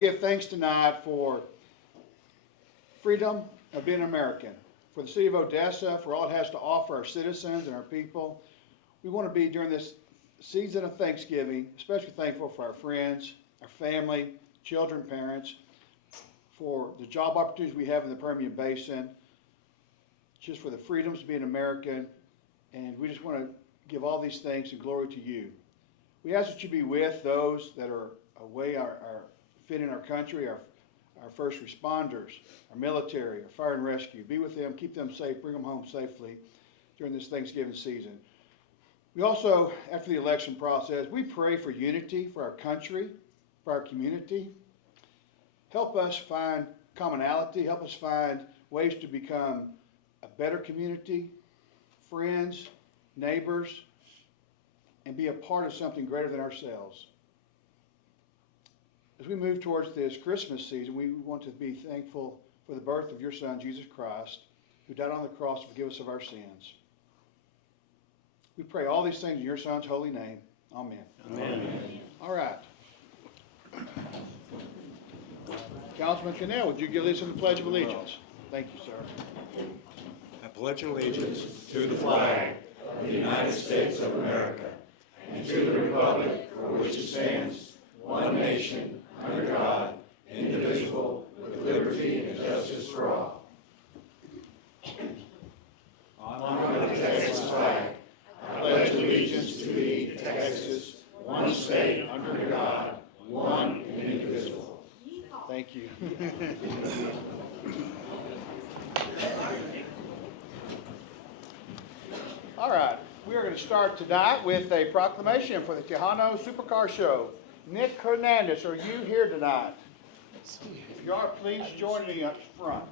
Give thanks tonight for freedom of being American, for the city of Odessa, for all it has to offer our citizens and our people. We want to be, during this season of Thanksgiving, especially thankful for our friends, our family, children, parents, for the job opportunities we have in the Permian Basin, just for the freedoms to be an American, and we just want to give all these thanks and glory to you. We ask that you be with those that are away, our fit in our country, our first responders, our military, our fire and rescue. Be with them, keep them safe, bring them home safely during this Thanksgiving season. We also, after the election process, we pray for unity for our country, for our community. Help us find commonality, help us find ways to become a better community, friends, neighbors, and be a part of something greater than ourselves. As we move towards this Christmas season, we want to be thankful for the birth of your Son, Jesus Christ, who died on the cross to forgive us of our sins. We pray all these things in your Son's holy name. Amen. Amen. All right. Councilman Cannell, would you give this in the Pledge of Allegiance? Thank you, sir. I pledge allegiance to the flag of the United States of America and to the republic for which it stands, one nation, under God, indivisible, with liberty and justice for all. On the Texas flag, I pledge allegiance to thee, Texas, one state, under God, one and indivisible. Thank you. All right, we are going to start tonight with a proclamation for the Tejano Supercar Show. Nick Hernandez, are you here tonight? If you are, please join me up front.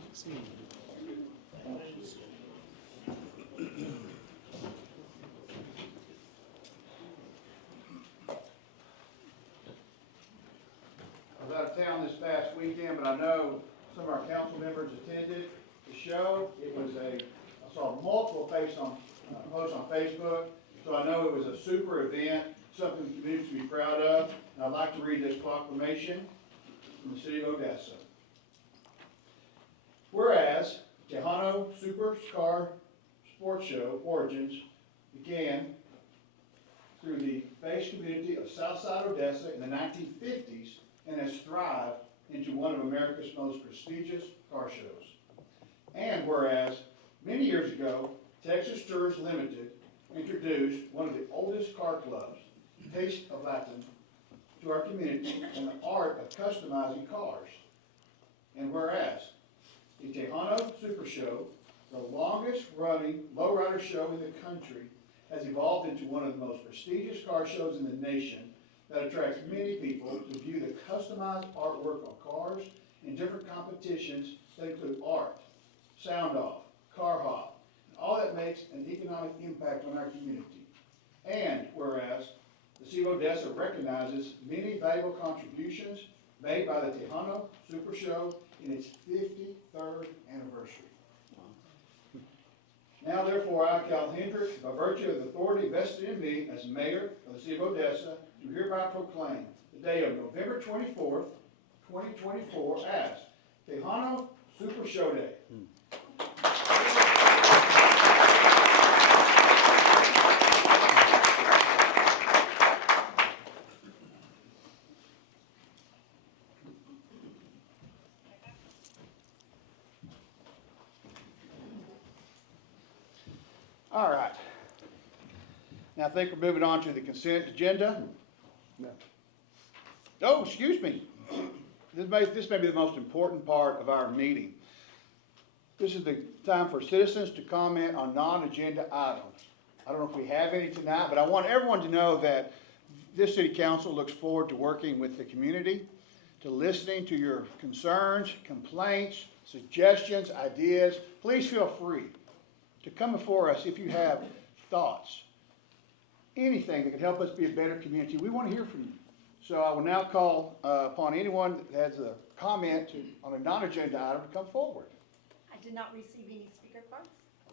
I was out of town this past weekend, but I know some of our council members attended the show. I saw multiple posts on Facebook, so I know it was a super event, something the community to be proud of. And I'd like to read this proclamation from the city of Odessa. Whereas Tejano Supercar Sports Show origins began through the base community of Southside Odessa in the 1950s and has thrived into one of America's most prestigious car shows. And whereas many years ago, Texas Tours Limited introduced one of the oldest car clubs, Taste of Latin, to our community and the art of customizing cars. And whereas the Tejano Super Show, the longest running lowrider show in the country, has evolved into one of the most prestigious car shows in the nation that attracts many people to view the customized artwork on cars in different competitions that include art, sound off, car hop, and all that makes an economic impact on our community. And whereas the city of Odessa recognizes many valuable contributions made by the Tejano Super Show in its 53rd anniversary. Now, therefore, I, Cal Hendrick, by virtue of the authority vested in me as mayor of the city of Odessa, do hereby proclaim the day of November 24th, 2024 as Tejano Super Show Day. All right. Now I think we're moving on to the consent agenda. No. Oh, excuse me. This may be the most important part of our meeting. This is the time for citizens to comment on non-agenda items. I don't know if we have any tonight, but I want everyone to know that this city council looks forward to working with the community, to listening to your concerns, complaints, suggestions, ideas. Please feel free to come before us if you have thoughts, anything that could help us be a better community. We want to hear from you. So I will now call upon anyone that has a comment on a non-agenda item to come forward. I did not receive any speaker cards.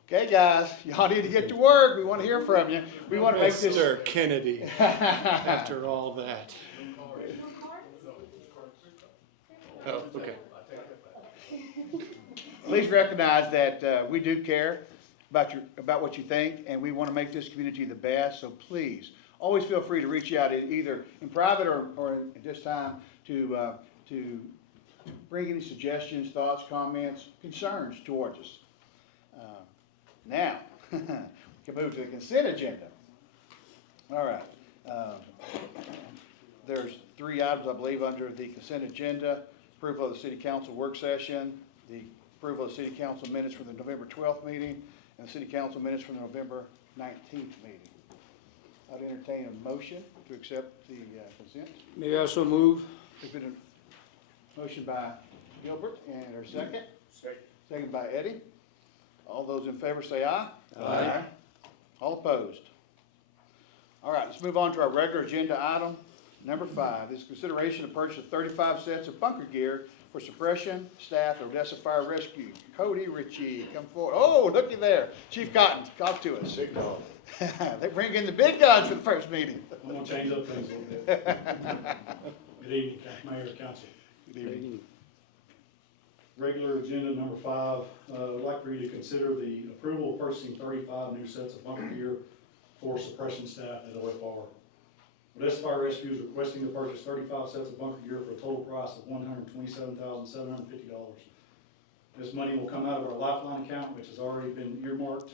Okay, guys, y'all need to get to work. We want to hear from you. We want to make this. Mr. Kennedy, after all that. Original cards? Oh, okay. Please recognize that we do care about what you think, and we want to make this community the best. So please, always feel free to reach out either in private or at this time to bring any suggestions, thoughts, comments, concerns towards us. Now, we can move to the consent agenda. All right. There's 3 items, I believe, under the consent agenda. Approval of the city council work session, the approval of the city council minutes from the November 12th meeting, and the city council minutes from the November 19th meeting. I'd entertain a motion to accept the consent. Mayor, I so move. There's been a motion by Gilbert, and a second? Second. Second by Eddie. All those in favor say aye. Aye. All opposed. All right, let's move on to our regular agenda item. Number 5 is consideration to purchase 35 sets of bunker gear for suppression staff at Odessa Fire Rescue. Cody Ritchie, come forward. Oh, looky there. Chief Cotton, talk to us. Big dog. They bring in the big guns for the first meeting. I'm gonna change up things a little bit. Good evening, Mayor, Council. Good evening. Regular agenda number 5, I'd like for you to consider the approval of purchasing 35 new sets of bunker gear for suppression staff at OFR. Odessa Fire Rescue is requesting to purchase 35 sets of bunker gear for a total price of $127,750. This money will come out of our Lifeline account, which has already been earmarked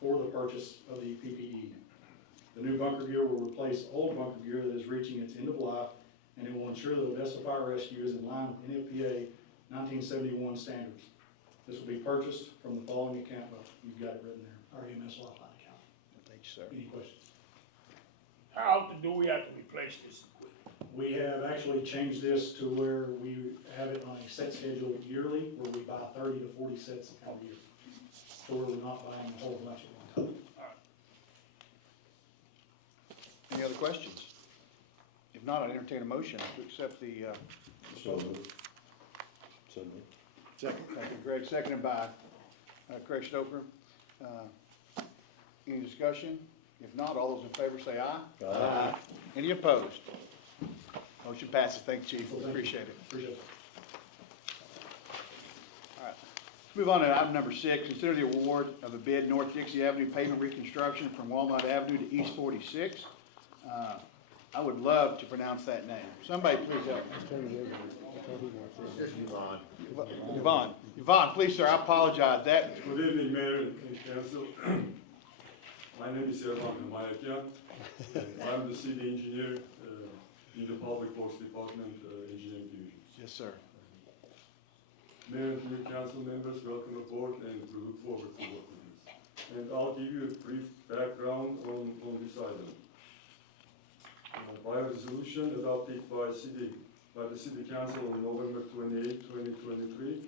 for the purchase of the PPE. The new bunker gear will replace old bunker gear that is reaching its end of life, and it will ensure that Odessa Fire Rescue is in line with NFPA 1971 standards. This will be purchased from the following account, well, you've got it written there, our EMS Lifeline account. Thank you, sir. Any questions? How often do we have to replace this equipment? We have actually changed this to where we have it on a set schedule yearly, where we buy 30 to 40 sets a year. So we're not buying a whole bunch at one time. Any other questions? If not, I'd entertain a motion to accept the So moved. So moved. second. Thank you, Greg. Seconded by Craig Stoker. Any discussion? If not, all those in favor say aye. Aye. Any opposed? Motion passes. Thank you, Chief. Well, thank you. Appreciate it. Appreciate it. All right. Move on to item number 6. Consider the award of a bid North Dixie Avenue pavement reconstruction from Walnut Avenue to East 46. I would love to pronounce that name. Somebody please help me. Yvonne. Yvonne, please, sir, I apologize. That, Good evening, Mayor and Council. My name is Ervan Hamayakian. I'm the city engineer in the Public Works Department, Engineering Division. yes, sir. Mayor and new council members, welcome aboard, and we look forward to working with this. And I'll give you a brief background on this item. By a resolution adopted by the City Council on November 28, 2023,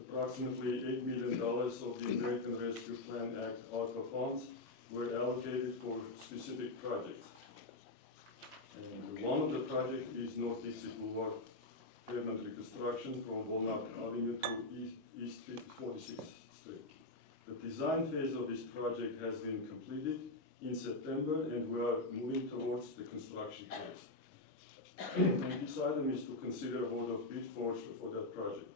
approximately $8 million of the American Rescue Plan Act ARPA funds were allocated for specific projects. And one of the projects is North Dixie Boulevard pavement reconstruction from Walnut Avenue to East 46th Street. The design phase of this project has been completed in September, and we are moving towards the construction phase. And this item is to consider a vote of bid for that project.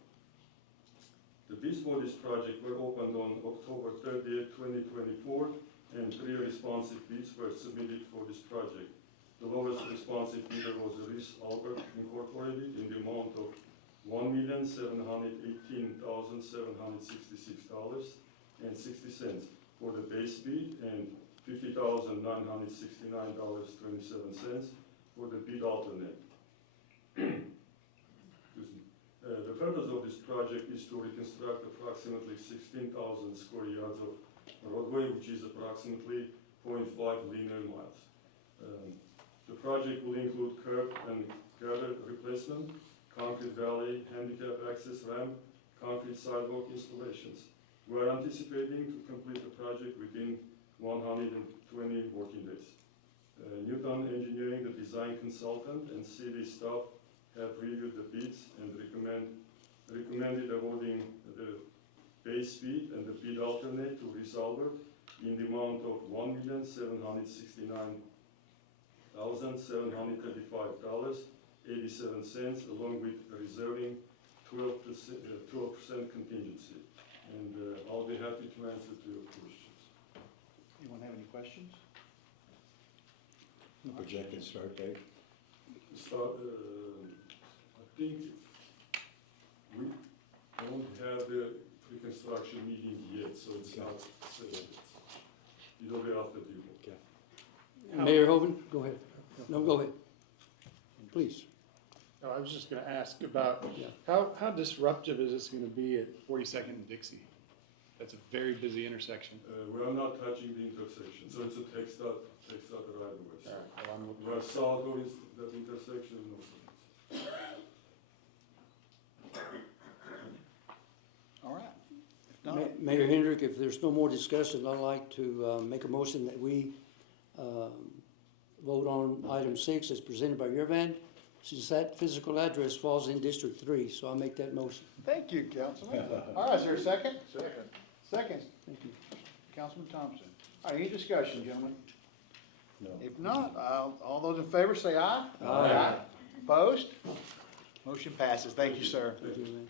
The bids for this project were opened on October 30th, 2024, and 3 responsive bids were submitted for this project. The lowest responsive bidder was Reese Albert Incorporated in the amount of $1,718,766.60 for the base bid and $50,969.27 for the bid alternate. Excuse me. The purpose of this project is to reconstruct approximately 16,000 square yards of roadway, which is approximately 0.5 linear miles. The project will include curb and gutter replacement, concrete valley, handicap access ramp, concrete sidewalk installations. We are anticipating to complete the project within 120 working days. Newton Engineering, the design consultant, and city staff have reviewed the bids and recommended awarding the base bid and the bid alternate to Reese Albert in the amount of $1,769,735.87, along with reserving 12% contingency. And I'll be happy to answer to your questions. Anyone have any questions? Projected start date? I think we don't have the pre-construction meeting yet, so it's not set yet. It'll be after the vote. Mayor Hoven, go ahead. No, go ahead. Please. No, I was just gonna ask about, Yeah. how disruptive is this gonna be at 42nd and Dixie? That's a very busy intersection. We are not touching the intersection, so it's a text dot right away. All right, well, I'm- We are south of that intersection, no sense. All right. If not, Mayor Hendrick, if there's no more discussion, I'd like to make a motion that we vote on item 6 as presented by your band, since that physical address falls in District 3, so I'll make that motion. thank you, Councilman. All right, is there a second? Second. Second, Thank you. Councilman Thompson. All right, any discussion, gentlemen? No. If not, all those in favor say aye. Aye. Opposed? Motion passes. Thank you, sir. Thank you, man.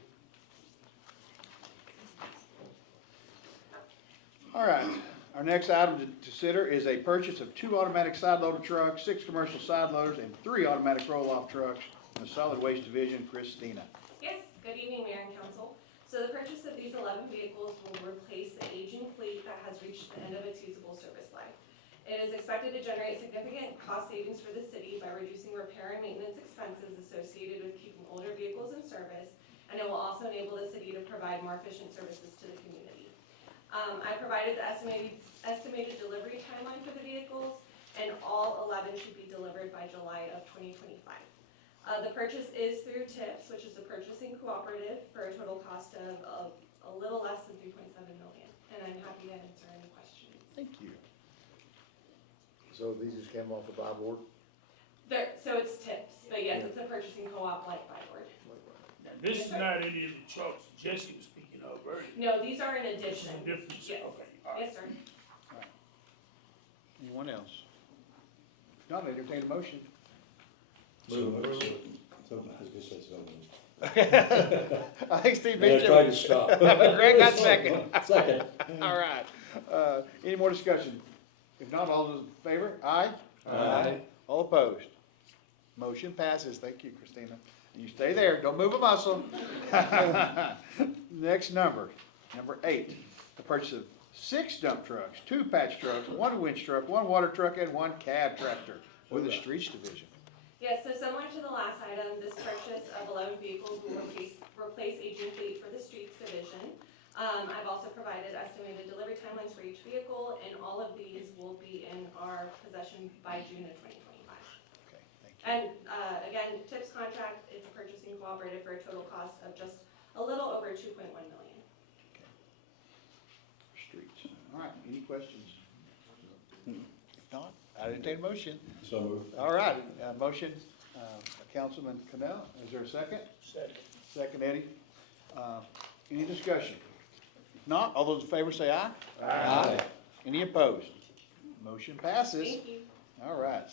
All right, our next item to consider is a purchase of 2 automatic side loader trucks, 6 commercial side loaders, and 3 automatic roll-off trucks in the solid waste division. Christina. Yes, good evening, Mayor and Council. So the purchase of these 11 vehicles will replace the aging fleet that has reached the end of its usable service life. It is expected to generate significant cost savings for the city by reducing repair and maintenance expenses associated with keeping older vehicles in service, and it will also enable the city to provide more efficient services to the community. I provided the estimated delivery timeline for the vehicles, and all 11 should be delivered by July of 2025. The purchase is through TIPS, which is the purchasing cooperative, for a total cost of a little less than $3.7 million. And I'm happy to answer any questions. Thank you. So these just came off the buy board? So it's TIPS, but yes, it's a purchasing co-op like buy board. Now, this is not any of the trucks Jesse was speaking of earlier. No, these are in This is addition. a different, Yes. okay, all right. Yes, sir. Anyone else? If not, entertain a motion. So, I was gonna say something. I think Steve And beat I you. tried to stop. Greg got second. Second. All right. Any more discussion? If not, all those in favor? Aye? Aye. All opposed? Motion passes. Thank you, Christina. You stay there. Don't move a muscle. Next number 8. The purchase of 6 dump trucks, 2 patch trucks, 1 winch truck, 1 water truck, and 1 cab tractor for the streets division. Yes, so similar to the last item, this purchase of 11 vehicles will replace aging fleet for the streets division. I've also provided estimated delivery timelines for each vehicle, and all of these will be in our possession by June of 2025. Okay, thank you. And again, TIPS contract, it's a purchasing cooperative for a total cost of just a little over $2.1 million. Streets. All right, any questions? If not, I entertain a motion. So moved. All right, motion, Councilman Cannell, is there a second? Second. Second, Eddie. Any discussion? If not, all those in favor say aye. Aye. Any opposed? Motion passes. Thank you. All right.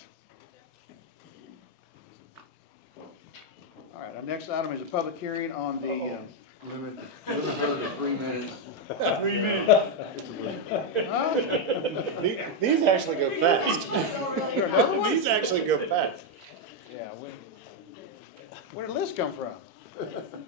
All right, our next item is a public hearing on the, Limit her to 3 minutes. 3 minutes. These actually go fast. There another one? These actually go fast. Yeah, where did Liz come from?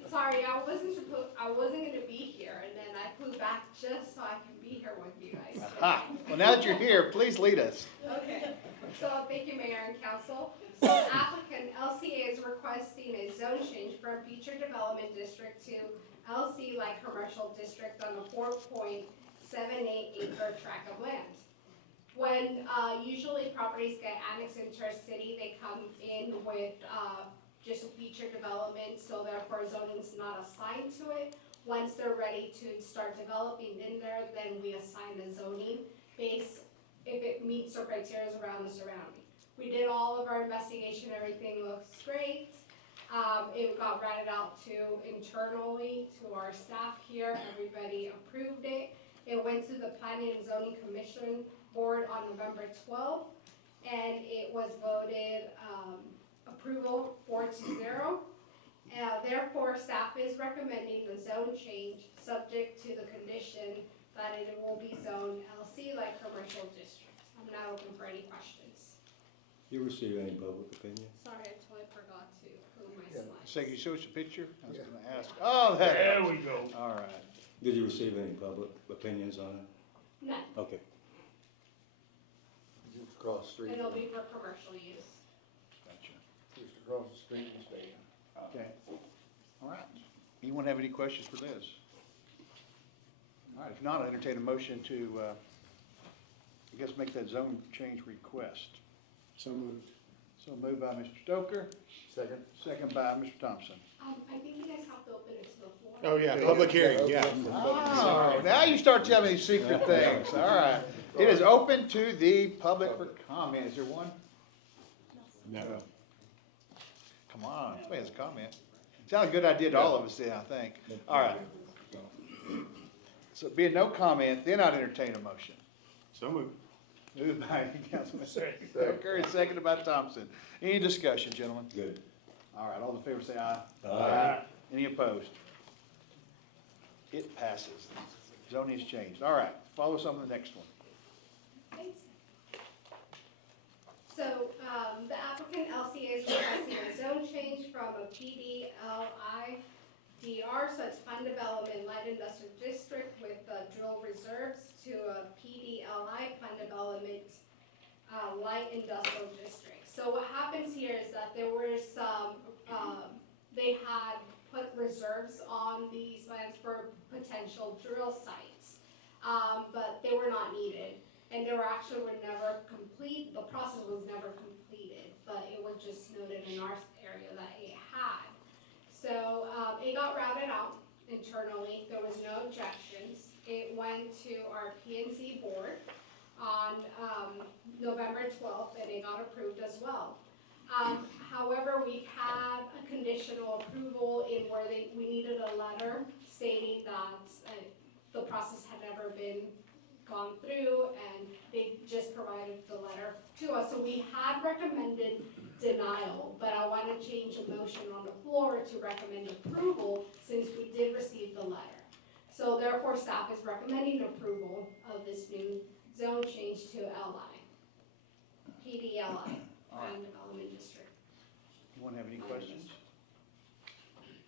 Sorry, I wasn't gonna be here, and then I flew back just so I can be here with you guys. Ah, well, now that you're here, please lead us. Okay, so thank you, Mayor and Council. So the applicant, LCA, is requesting a zone change from Future Development District to LC Light Commercial District on a 4.78 acre tract of land. When usually properties get annexed into a city, they come in with just a feature development, so therefore zoning is not assigned to it. Once they're ready to start developing in there, then we assign the zoning based if it meets the criteria around the surrounding. We did all of our investigation, everything looks great. It got ratted out internally to our staff here, everybody approved it. It went to the Planning and Zoning Commission Board on November 12th, and it was voted approval 4-0. Therefore, staff is recommending the zone change, subject to the condition that it will be zoned LC like commercial district. I'm now open for any questions. You receive any public opinion? Sorry, I totally forgot to move my Yeah. slides. So can you show us a picture? I was Yeah. gonna ask. Oh, that There helps. we go. All right. Did you receive any public opinions on it? None, Okay. Just across the street. and it'll be for commercial use. Gotcha. Just across the street and stay. Okay. All right. Anyone have any questions for Liz? All right, if not, I entertain a motion to, I guess, make that zone change request. So moved. So moved by Mr. Stoker, Second? second by Mr. Thompson. I think you guys have to open it to the floor. Oh, yeah, public hearing, yeah. Oh, now you start telling me secret things. All right. It is open to the public for comment. Is there one? No. Come on, somebody has a comment. Sounds a good idea to all of us then, I think. All right. So being no comment, then I'd entertain a motion. So moved. Moved by Councilman Second. Stoker and seconded by Thompson. Any discussion, gentlemen? Good. All right, all in favor say aye. Aye. Any opposed? It passes. Zoning is changed. All right, follow us on the next one. Thanks. So, the applicant LCA is requesting a zone change from a PDLI DR, so it's Fund Development Light Industrial District with drill reserves, to a PDLI Fund Development Light Industrial District. So what happens here is that there were some, they had put reserves on these lands for potential drill sites, but they were not needed. And they were never complete, the process was never completed, but it was just noted in our area that it had. So, it got routed out internally, there was no objections. It went to our P&Z board on, November 12th, and it got approved as well. However, we had a conditional approval in where we needed a letter stating that, the process had never been gone through, and they just provided the letter to us. So we had recommended denial, but I want to change a motion on the floor to recommend approval since we did receive the letter. So therefore, staff is recommending approval of this new zone change to LI, PDLI, Land Development District. Anyone have any questions?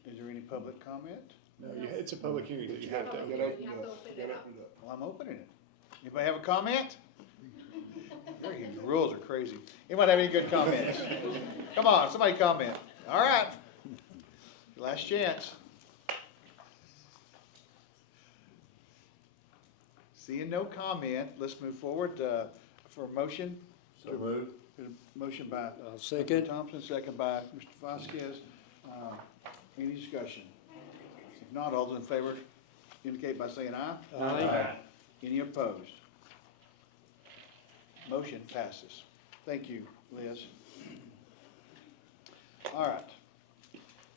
Is there any public comment? No, it's a public hearing that you have to. You have to open it up. Well, I'm opening it. Anybody have a comment? Your rules are crazy. Anyone have any good comments? Come on, somebody comment. All right. Last chance. Seeing no comment, let's move forward for a motion. So moved. Motion by Second. Thompson, second by Mr. Vasquez. Any discussion? If not, all those in favor indicate by saying aye. Aye. Any opposed? Motion passes. Thank you, Liz. All right.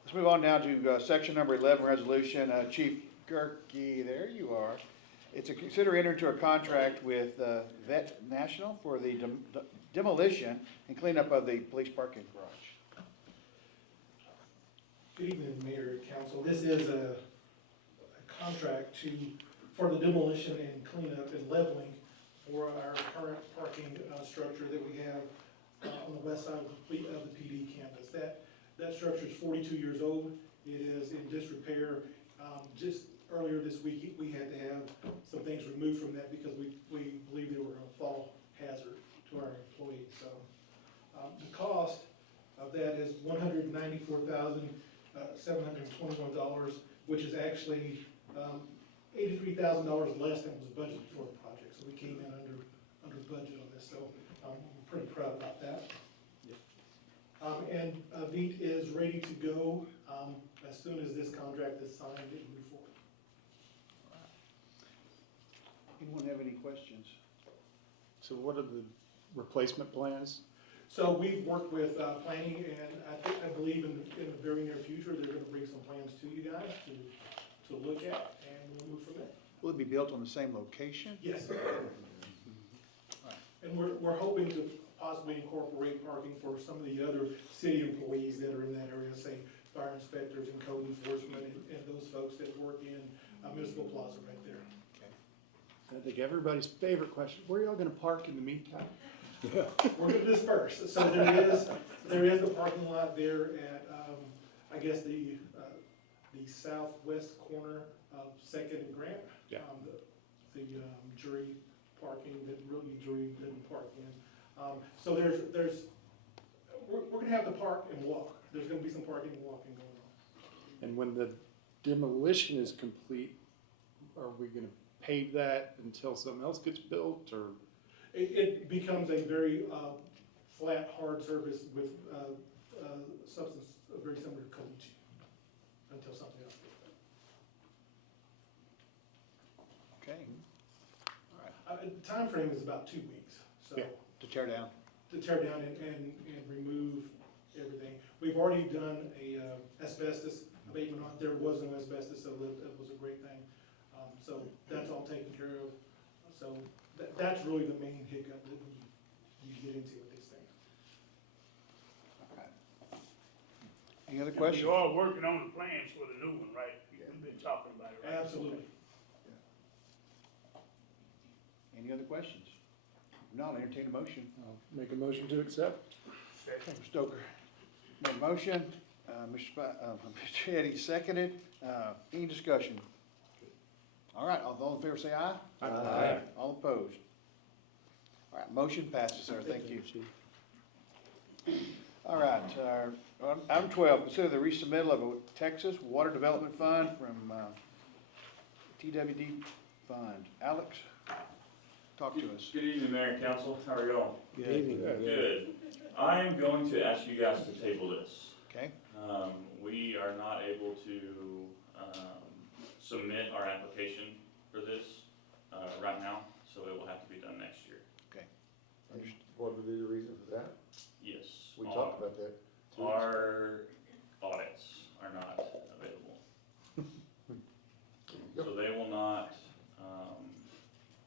Let's move on now to section number 11, resolution. Chief Gerke, there you are. It's a consider enter into a contract with Vet National for the demolition and cleanup of the police parking garage. Good evening, Mayor and Council. This is a contract for the demolition and cleanup and leveling for our current parking structure that we have on the west side of the PD campus. That structure is 42 years old. It is in disrepair. Just earlier this week, we had to have some things removed from that because we believe they were a fall hazard to our employees. So the cost of that is $194,721, which is actually $83,000 less than was budgeted for the project. So we came in under budget on this. So I'm pretty proud about that. And VEET is ready to go as soon as this contract is signed and move forward. Anyone have any questions? So what are the replacement plans? So we've worked with planning, and I believe in the very near future, they're gonna bring some plans to you guys to look at, and we'll move from there. Will it be built on the same location? Yes. And we're hoping to possibly incorporate parking for some of the other city employees that are in that area, say fire inspectors and code enforcement and those folks that work in Municipal Plaza right there. I think everybody's favorite question, where are y'all gonna park in the meantime? We're gonna disperse, so there is a parking lot there at, I guess the southwest corner of Second and Grant. Yeah. The jury parking that really jury didn't park in. So we're gonna have to park and walk, there's gonna be some parking and walking going on. And when the demolition is complete, are we gonna pave that until something else gets built, or? It becomes a very flat, hard surface with substance very similar to caliche until something else gets done. Okay. The timeframe is about 2 weeks, so. Yeah. To tear down. To tear down and remove everything. We've already done a asbestos abatement on, there was no asbestos, so that was a great thing. So that's all taken care of. So that's really the main hiccup that you get into with these things. Any other And questions? you are working on the plans for the new one, right? We've been talking about it, right? Absolutely. Any other questions? If not, I'll entertain a motion. I'll make a motion to accept. Second. Mr. Stoker made a motion, Mr. Eddie seconded. Any discussion? All right, all in favor say aye. Aye. All opposed? All right, motion passes, sir, thank you. All right, item 12, consider the resubmittal of a Texas Water Development Fund from TWD Fund. Alex, talk to us. Good evening, Mayor and Council. How are y'all? Good evening. Good. I am going to ask you guys to table this. Okay, We are not able to submit our application for this right now, so it will have to be done next year. okay. And what would be the reason for that? Yes. We talked about that. Our audits are not available. So they will not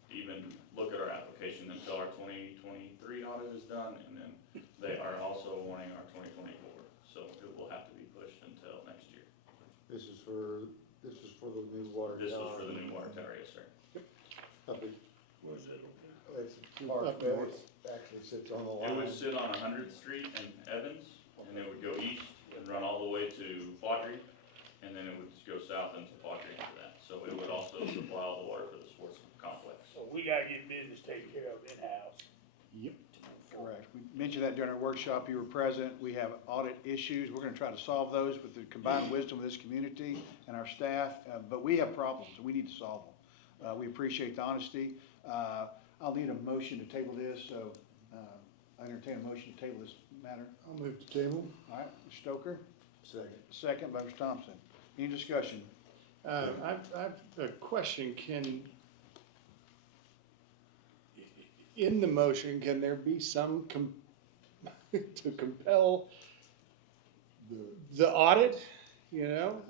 even look at our application until our 2023 audit is done, and then they are also wanting our 2024. So it will have to be pushed until next year. This is for the new water tower. This was for the new water tower, yes, sir. Up at, Where's it located? it's Park, but it actually sits on the It line. would sit on 100th Street and Evans, and it would go east and run all the way to Fodry, and then it would go south into Fodry after that. So it would also supply all the water for the sports complex. So we gotta get business taken care of in-house. Yep. Correct. We mentioned that during our workshop, you were present. We have audit issues. We're gonna try to solve those with the combined wisdom of this community and our staff, but we have problems, and we need to solve them. We appreciate the honesty. I'll need a motion to table this, so I entertain a motion to table this matter. I'll move to table. All right, Mr. Stoker, Second. second by Mr. Thompson. Any discussion? I've a question, in the motion, can there be some to compel the audit,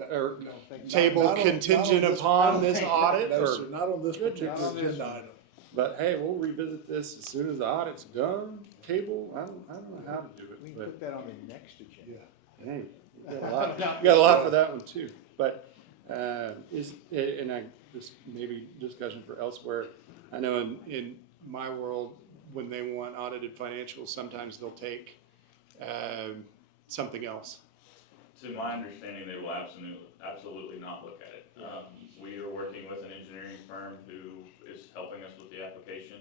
or table contingent upon this audit, or? Not on this particular agenda item. But hey, we'll revisit this as soon as the audit's done, table, I don't know how to do We it, can but. put that on the next agenda. Hey, you got a lot for that one too, but, this maybe discussion for elsewhere. I know in my world, when they want audited financials, sometimes they'll take, something else. To my understanding, they will absolutely not look at it. We are working with an engineering firm who is helping us with the application,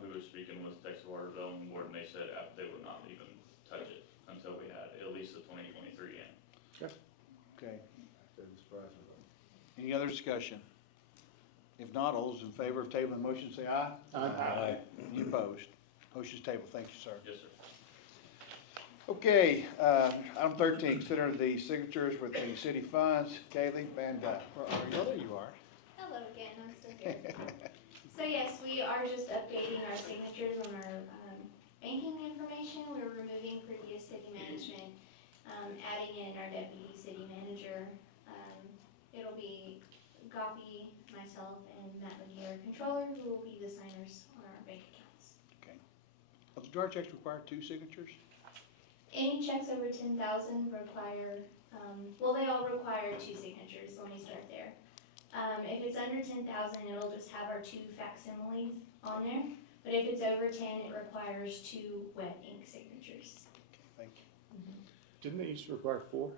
who was speaking with Texas Water Development Board, and they said they would not even touch it until we had at least the 2023 in. Okay. Any other discussion? If not, all those in favor of tabling the motion, say aye. Aye. Any opposed? Motion's tabled. Thank you, sir. Yes, sir. Okay, item 13, consider the signatures with the city funds. Kaylee, and, where are you? Oh, there you are. Hello again, I'm still here. So yes, we are just updating our signatures on our banking information. We're removing previous city management, adding in our deputy city manager. It'll be Gopi, myself, and Matt McGee, our controller, who will be the signers on our bank accounts. Okay. Do our checks require 2 signatures? Any checks over 10,000 require Well, they all require 2 signatures, let me start there. If it's under 10,000, it'll just have our 2 facsimiles on there. But if it's over 10, it requires 2 wet ink signatures. Thank you. Didn't they used to require 4?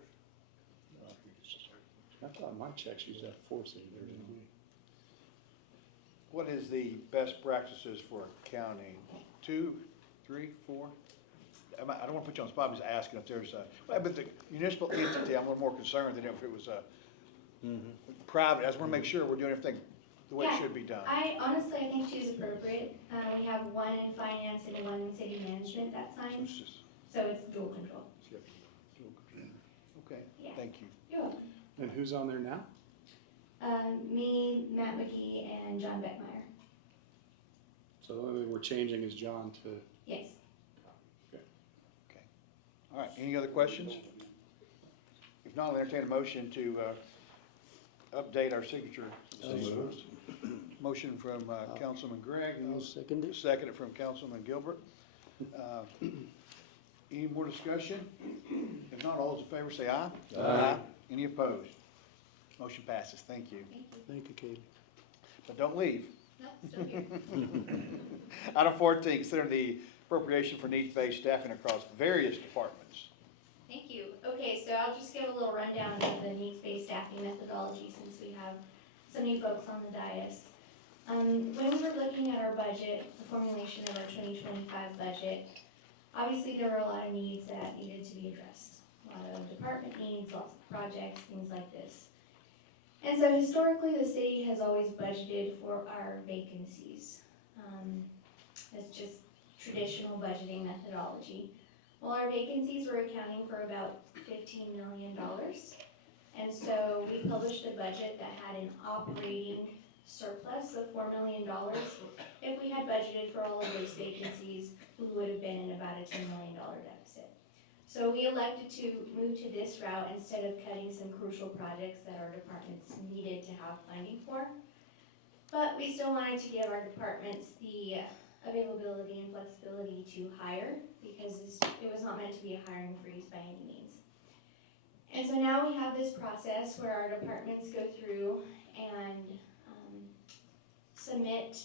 I thought my checks used to have 4 signatures. What is the best practices for accounting? 2, 3, 4? I don't want to put you on the spot, I'm just asking if there's a, but the municipal entity, I'm a little more concerned than if it was a private. I just want to make sure we're doing everything the way it Yeah, should be done. Honestly, I think 2 is appropriate. We have 1 in finance and 1 in city management that So signs, it's just- so it's dual control. Okay, Yeah. thank you. You're welcome. And who's on there now? Me, Matt McGee, and John Beckmeyer. So the only thing we're changing is John to, Yes. All right, any other questions? If not, I'll entertain a motion to update our signature. Motion from Councilman Gregg. I'll second it. Seconded from Councilman Gilbert. Any more discussion? If not, all those in favor say aye. Aye. Any opposed? Motion passes. Thank you. Thank you. Thank you, Katie. But don't leave. Nope, still here. Item 14, consider the appropriation for needs-based staffing across various departments. Thank you. Okay, so I'll just give a little rundown of the needs-based staffing methodology since we have so many folks on the dais. When we were looking at our budget, the formulation of our 2025 budget, obviously there were a lot of needs that needed to be addressed. A lot of department needs, lots of projects, things like this. And so historically, the city has always budgeted for our vacancies. It's just traditional budgeting methodology. Well, our vacancies were accounting for about $15 million. And so we published a budget that had an operating surplus of $4 million. If we had budgeted for all of those vacancies, we would have been in about a $10 million deficit. So we elected to move to this route instead of cutting some crucial projects that our departments needed to have funding for. But we still wanted to give our departments the availability and flexibility to hire because it was not meant to be a hiring freeze by any means. And so now we have this process where our departments go through and submit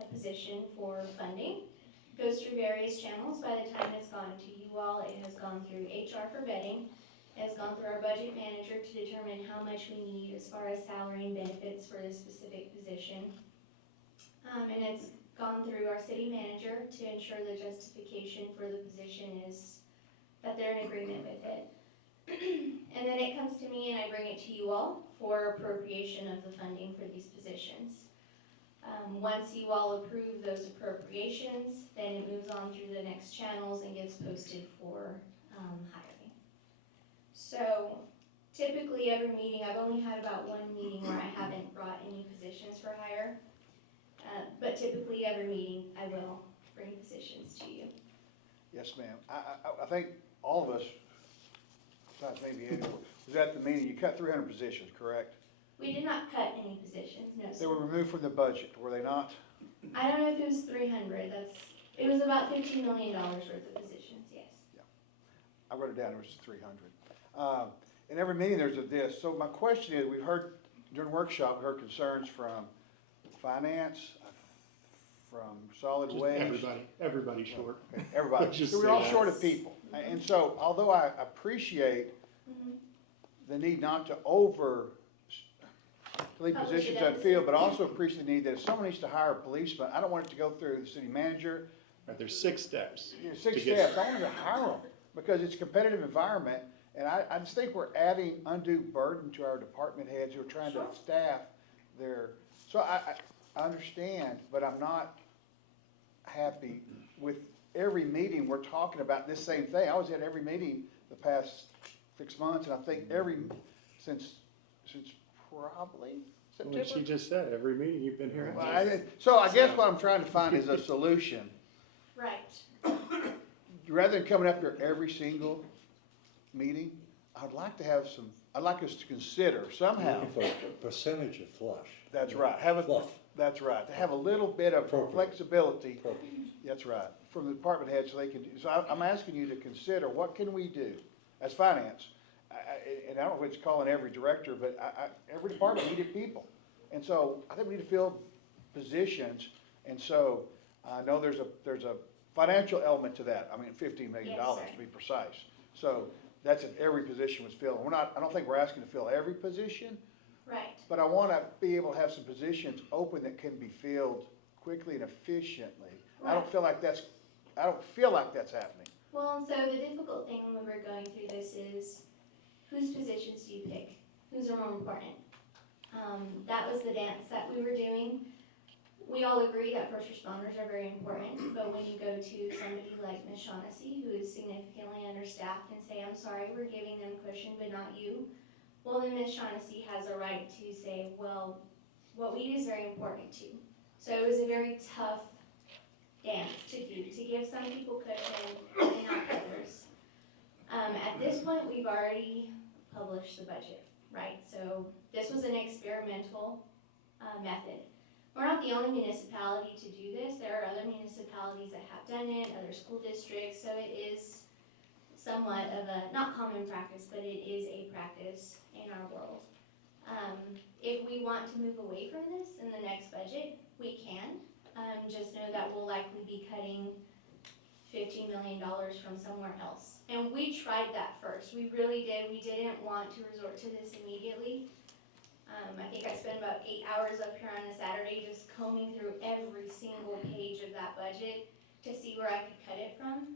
a position for funding. It goes through various channels. By the time it's gone to you all, it has gone through HR for vetting. It has gone through our budget manager to determine how much we need as far as salary and benefits for this specific position. And it's gone through our city manager to ensure the justification for the position is that they're in agreement with it. And then it comes to me and I bring it to you all for appropriation of the funding for these positions. Once you all approve those appropriations, then it moves on through the next channels and gets posted for hiring. So typically every meeting, I've only had about 1 meeting where I haven't brought any positions for hire. But typically every meeting I will bring positions to you. Yes, ma'am. I think all of us, besides maybe Eddie, was at the meeting, you cut 300 positions, correct? We did not cut any positions, no, They sir. were removed from the budget, were they not? I don't know if it was 300, it was about $15 million worth of positions, yes. I wrote it down, it was 300. In every meeting there's this, so my question is, we heard, during workshop, we heard concerns from finance, from solid just waste. everybody's short. Everybody, Let's just so we're say all that. short of people. And so, although I appreciate Mhm. the need not to leave Publish it positions as- unfilled, but also appreciate the need that if someone needs to hire a policeman, I don't want it to go through the city manager. Right, there's 6 steps. 6 to get- steps, I want to hire them, because it's a competitive environment, and I just think we're adding undue burden to our department heads who are trying to staff their, so I understand, but I'm not happy with every meeting we're talking about this same thing. I was at every meeting the past 6 months, and I think since probably What September. she just said, every meeting you've been here. Well, so I guess what I'm trying to find is a solution. Right. Rather than coming up here every single meeting, I'd like us to consider somehow. For percentage of flush. That's right, Fluff. that's right, to have a little bit of Appropriate. flexibility, that's right, from the department head so they can, so I'm asking you to consider, what can we do as finance? and I don't know if it's calling every director, but every department needed people. And so I think we need to fill positions, and so I know there's a financial element to that. I mean, $15 million Yes, sir. to be precise. So that's if every position was filled. I don't think we're asking to fill every position, Right. but I want to be able to have some positions open that can be filled quickly and efficiently. I don't feel like that's happening. Well, and so the difficult thing when we were going through this is, whose positions do you pick? Who's are more important? That was the dance that we were doing. We all agree that first responders are very important, but when you go to somebody like Ms. Shaughnessy, who is significantly understaffed, and say, I'm sorry, we're giving them cushion, but not you, well, then Ms. Shaughnessy has a right to say, well, what we do is very important too. So it was a very tough dance to do, to give some people cushion and not others. At this point, we've already published the budget, right? So this was an experimental method. We're not the only municipality to do this. There are other municipalities that have done it, other school districts, so it is somewhat of a, not common practice, but it is a practice in our world. If we want to move away from this in the next budget, we can. Just know that we'll likely be cutting $15 million from somewhere else. And we tried that first. We really did. We didn't want to resort to this immediately. I think I spent about 8 hours up here on a Saturday just combing through every single page of that budget to see where I could cut it from.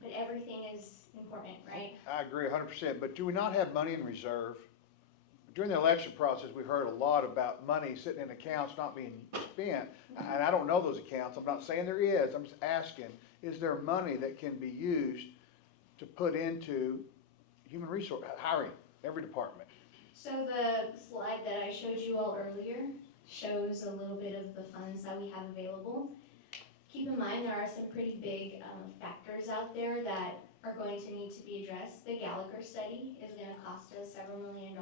But everything is important, right? I agree 100%, but do we not have money in reserve? During the election process, we heard a lot about money sitting in accounts not being spent, and I don't know those accounts. I'm not saying there is, I'm just asking, is there money that can be used to put into human resource, hiring, every department? So the slide that I showed you all earlier shows a little bit of the funds that we have available. Keep in mind there are some pretty big factors out there that are going to need to be addressed. The Gallagher study is going to cost us several $1 million.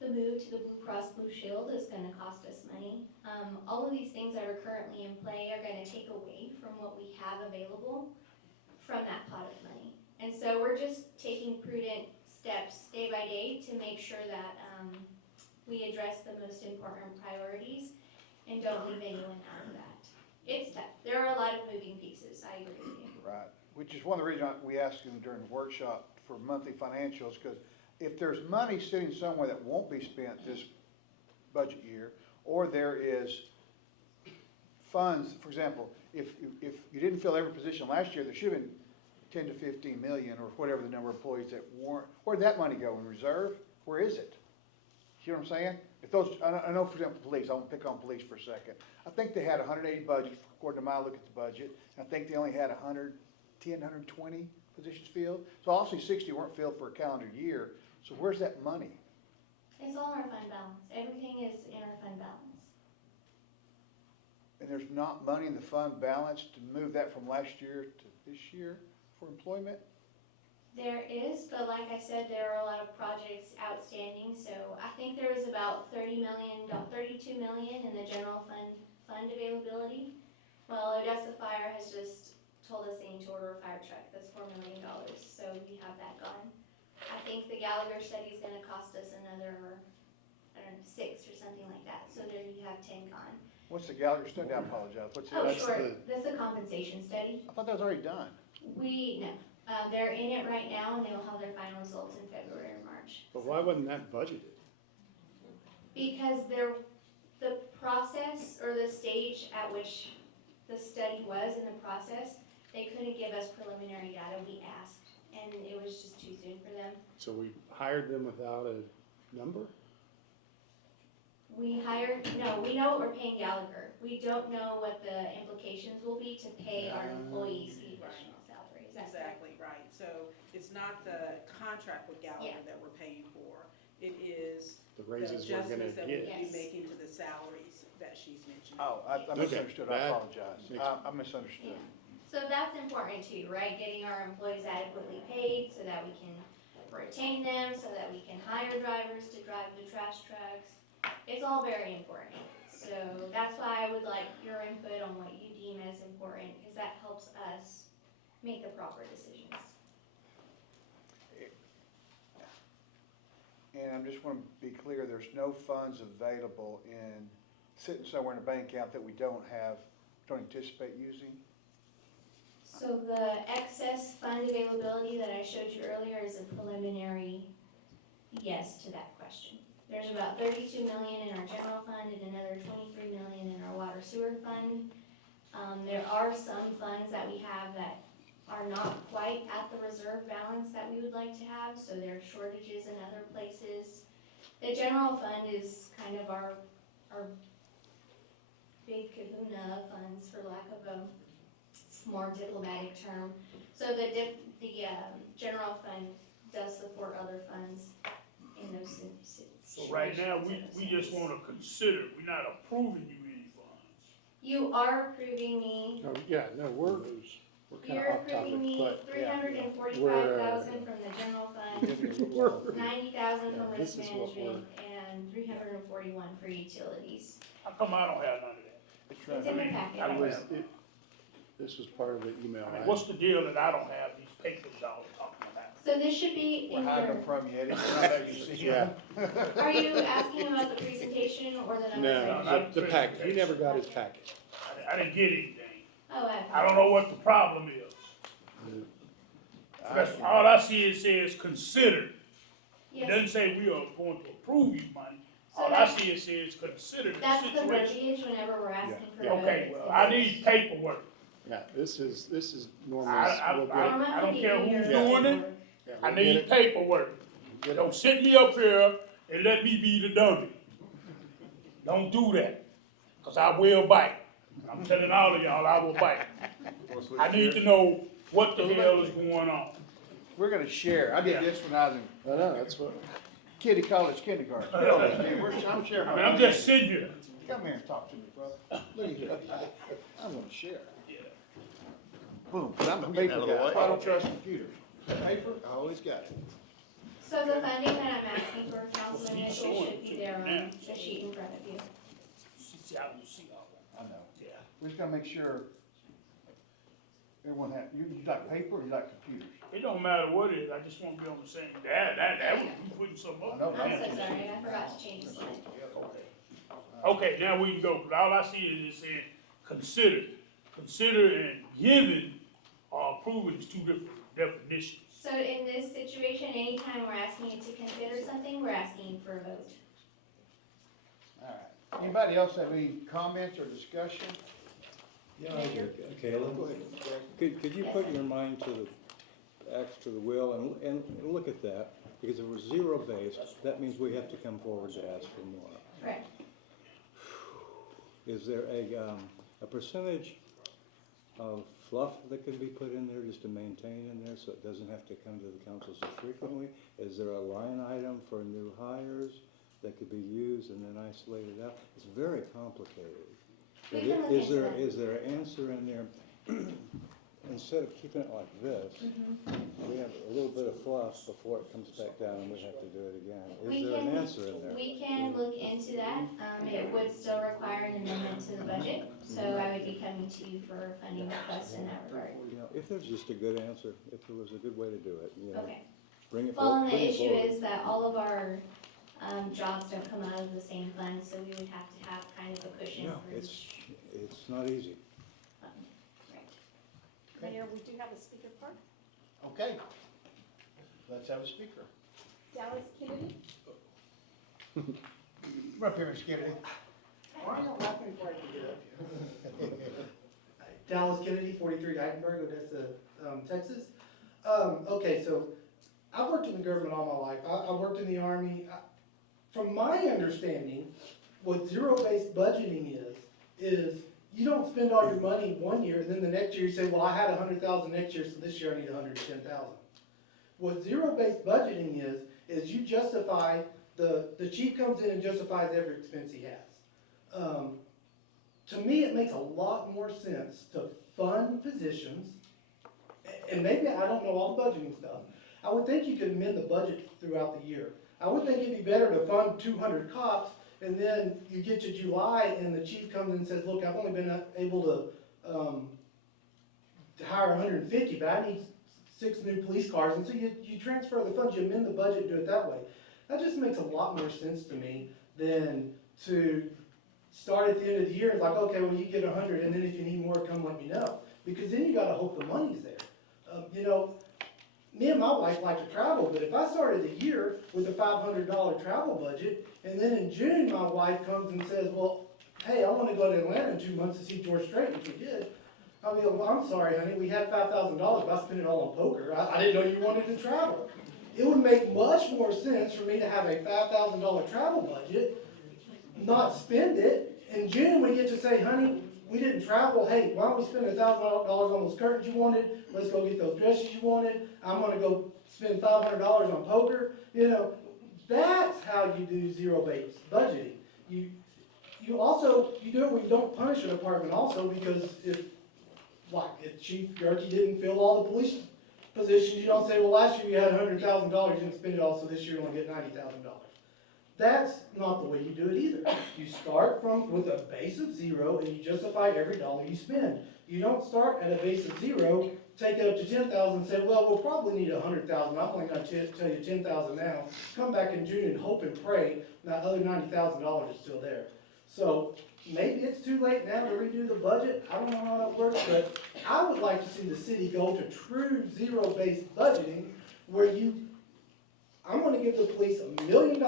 The move to the Blue Cross Blue Shield is going to cost us money. All of these things that are currently in play are going to take away from what we have available from that pot of money. And so we're just taking prudent steps day by day to make sure that we address the most important priorities and don't leave anyone out of that. It's tough. There are a lot of moving pieces. I agree with you. Right, which is one of the reasons we asked them during the workshop for monthly financials, because if there's money sitting somewhere that won't be spent this budget year, or there is funds, for example, if you didn't fill every position last year, there should have been 10 to 15 million, or whatever the number of employees that weren't, where'd that money go, in reserve? Where is it? You know what I'm saying? If those, I know for example police, I want to pick on police for a second. I think they had 180 budgets, according to my look at the budget, and I think they only had 110, 120 positions filled. So obviously 60 weren't filled for a calendar year, so where's that money? It's all in our fund balance. Everything is in our fund balance. And there's not money in the fund balance to move that from last year to this year for employment? There is, but like I said, there are a lot of projects outstanding, so I think there is about $32 million in the general fund availability. Well, Odessa Fire has just told us they need to order a fire truck, that's $4 million, so we have that gone. I think the Gallagher study is gonna cost us another, I don't know, 6 or something like that, so there you have 10 gone. What's the Gallagher study? I apologize. What's Oh, it? sure, that's a compensation study. I thought that was already done. No, they're in it right now, and they will have their final results in February or March. But why wasn't that budgeted? Because the process, or the stage at which the study was in the process, they couldn't give us preliminary data. We asked, and it was just too soon for them. So we hired them without a number? We know what we're paying Gallagher. We don't know what the implications will be to pay our employees the additional salary. Is that correct? Exactly, right. So it's not the contract with Gallagher that we're paying for. It is The the raises we're gonna adjustments that we'll get. be making to the salaries that she's mentioned. Oh, I misunderstood. I apologize. I misunderstood. So that's important too, right? Getting our employees adequately paid so that we can retain them, so that we can hire drivers to drive the trash trucks. It's all very important. So that's why I would like your input on what you deem as important, because that helps us make the proper decisions. And I just want to be clear, there's no funds available sitting somewhere in a bank account that we don't anticipate using? So the excess fund availability that I showed you earlier is a preliminary yes to that question. There's about 32 million in our general fund and another 23 million in our water sewer fund. There are some funds that we have that are not quite at the reserve balance that we would like to have, so there are shortages in other places. The general fund is kind of our big kahuna of funds, for lack of a more diplomatic term. So the general fund does support other funds in those situations. So right now, we just wanna consider, we're not approving you any funds. You are approving me, Oh, yeah, no, we're kind you're of off topic, approving me but. 345,000 from the general fund, We're- 90,000 from Yeah, risk this is what management, and 341 for utilities. How come I don't have none of that? It's in the packet. I don't was- have none. This was part of the email. I mean, what's the deal that I don't have these papers y'all are talking about? So this should be We're in hiding your, them from you, Eddie, we're not letting you see them. are you asking about the presentation or the numbers? No, not the packet, he never got his packet. I didn't get anything. Oh, I don't know what the problem is. That's, all I see is says consider. It Yes, doesn't say we are going to approve you money. So All I that's- see is says consider the that's the situation. verbiage whenever we're asking for. Okay, well, I need paperwork. Yeah, this is normally. I we'll get- I don't care who's Yeah. doing it, yeah, I we'll get need it. paperwork. Get it. Don't sit me up here and let me be the dummy. Don't do that, cause I will bite. I'm telling all of y'all, I will bite. I need to know what the hell is going on. We're gonna share. I did this when I was in I know, that's what, college kindergarten. I'm sharing. I mean, I'm just sitting here. Come here and talk to me, brother. Look at here. I'm gonna share. Boom, 'cause I'm a paper guy. That's why I don't trust computers. Paper, I always got it. So the funding that I'm asking for, Councilman Mitchell, should be there on the sheet in front of you. See, I don't see all that. I know. Yeah. We're just gonna make sure everyone you like paper or you like computers? It don't matter what it is, I just wanna be on the same, that would be putting some up. I know, I'm so sorry, I forgot to change the slide. Okay, now we can go, but all I see is it saying, consider and giving or approving is two different definitions. So in this situation, anytime we're asking you to consider something, we're asking for a vote. All right. Anybody else have any comments or discussion? Yeah, I do. Caleb, could you put your mind to the axe to the wheel and look at that? Because if we're zero based, that means we have to come forward to ask for more. Correct. Is there a percentage of fluff that could be put in there just to maintain in there so it doesn't have to come to the council so frequently? Is there a line item for new hires that could be used and then isolated out? It's very complicated. We But can look is into there, that. is there an answer in there? Instead of keeping it like this, we have a little bit of fluff before it comes back down and we have to do it again. Is there an answer in there? We can look into that. It would still require an amendment to the budget, so I would be coming to you for funding requests in that regard. You know, if there's just a good answer, if there was a good way to do it, you know, Okay. bring it Well, forward. and bring the it issue forward. is that all of our jobs don't come out of the same fund, so we would have to have kind of a cushion No, for it's, each it's not easy. fund. Right. Mayor, we do have a speaker card. Okay. Let's have a speaker. Dallas Kennedy. Come up here, Ms. Kennedy. Why are you laughing before I can get up here? Dallas Kennedy, 43 Eichenberg, Odessa, Texas. Okay, so I've worked in the government all my life. I worked in the Army. From my understanding, what zero-based budgeting is you don't spend all your money one year and then the next year you say, well, I had 100,000 next year, so this year I need 110,000. What zero-based budgeting is you justify, the chief comes in and justifies every expense he has. To me, it makes a lot more sense to fund positions, and maybe I don't know all the budgeting stuff. I would think you could amend the budget throughout the year. I would think it'd be better to fund 200 cops, and then you get to July and the chief comes in and says, look, I've only been able to hire 150, but I need 6 new police cars, and so you transfer the funds, you amend the budget and do it that way. That just makes a lot more sense to me than to start at the end of the year, it's like, okay, well, you get 100, and then if you need more, come let me know. Because then you gotta hope the money's there. You know, me and my wife like to travel, but if I started the year with a $500 travel budget, and then in June, my wife comes and says, well, hey, I wanna go to Atlanta in 2 months to see George Strait, which we did. I'll be like, well, I'm sorry, honey, we had $5,000, but I spent it all on poker. I didn't know you wanted to travel. It would make much more sense for me to have a $5,000 travel budget, not spend it. In June, we get to say, honey, we didn't travel. Hey, why don't we spend $1,000 on those curtains you wanted? Let's go get those dresses you wanted. I'm gonna go spend $500 on poker. You know, that's how you do zero-based budgeting. You do it where you don't punish a department also, because if Chief Gerke didn't fill all the police positions, you don't say, well, last year you had $100,000, you didn't spend it all, so this year you only get $90,000. That's not the way you do it either. You start with a base of 0 and you justify every dollar you spend. You don't start at a base of 0, take it up to 10,000 and say, well, we'll probably need 100,000. I'm only gonna tell you 10,000 now. Come back in June and hope and pray that other $90,000 is still there. So maybe it's too late now to redo the budget. I don't know how that works, but I would like to see the city go to true zero-based budgeting where I'm gonna give the police $1 million,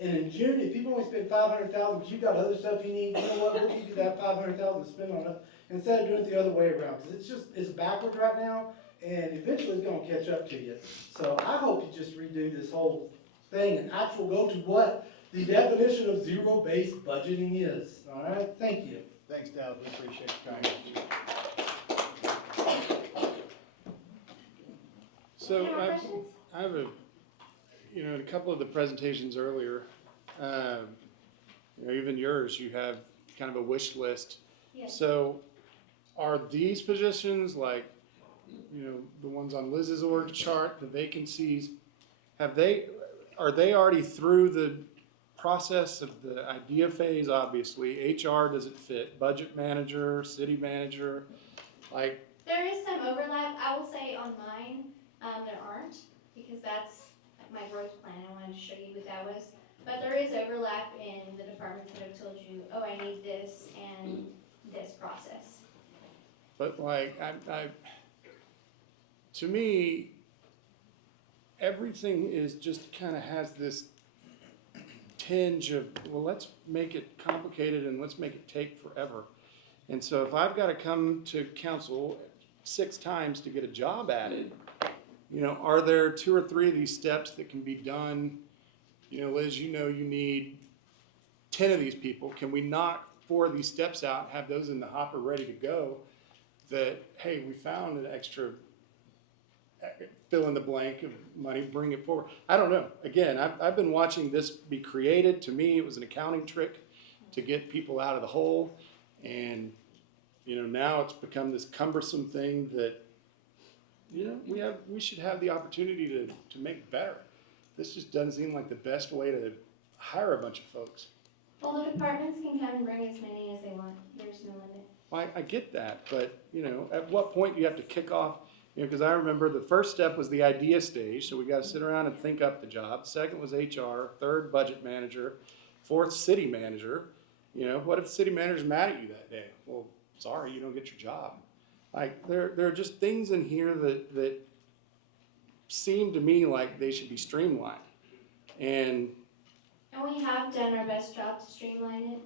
and in June, if you've only spent $500,000, but you've got other stuff you need, you know what, we'll give you that $500,000 to spend on it, instead of doing it the other way around, because it's backwards right now, and eventually it's gonna catch up to you. So I hope you just redo this whole thing and actually go to what the definition of zero-based budgeting is. All right, thank you. Thanks, Dallas, we appreciate your kindness. So Any more questions? I have in a couple of the presentations earlier, even yours, you have kind of a wish list. Yes. So are these positions, like, the ones on Liz's org chart, the vacancies, are they already through the process of the idea phase? Obviously, HR doesn't fit, budget manager, city manager, like. There is some overlap. I will say on mine, there aren't, because that's my growth plan. I wanted to show you what that was. But there is overlap in the departments that have told you, oh, I need this and this process. But like, to me, everything is just kind of has this tinge of, well, let's make it complicated and let's make it take forever. And so if I've got to come to council 6 times to get a job added, are there 2 or 3 of these steps that can be done? Liz, you need 10 of these people. Can we knock 4 of these steps out, have those in the hopper ready to go? That, hey, we found an extra fill in the blank of money, bring it forward. I don't know. Again, I've been watching this be created. To me, it was an accounting trick to get people out of the hole. And, now it's become this cumbersome thing that, we should have the opportunity to make better. This just doesn't seem like the best way to hire a bunch of folks. Well, the departments can come and bring as many as they want. There's no limit. Well, I get that, but, at what point do you have to kick off? Because I remember the first step was the idea stage, so we got to sit around and think up the job. Second was HR. Third, budget manager. Fourth, city manager. What if the city manager's mad at you that day? Well, sorry, you don't get your job. Like, there are just things in here that seem to me like they should be streamlined. And we have done our best job to streamline it.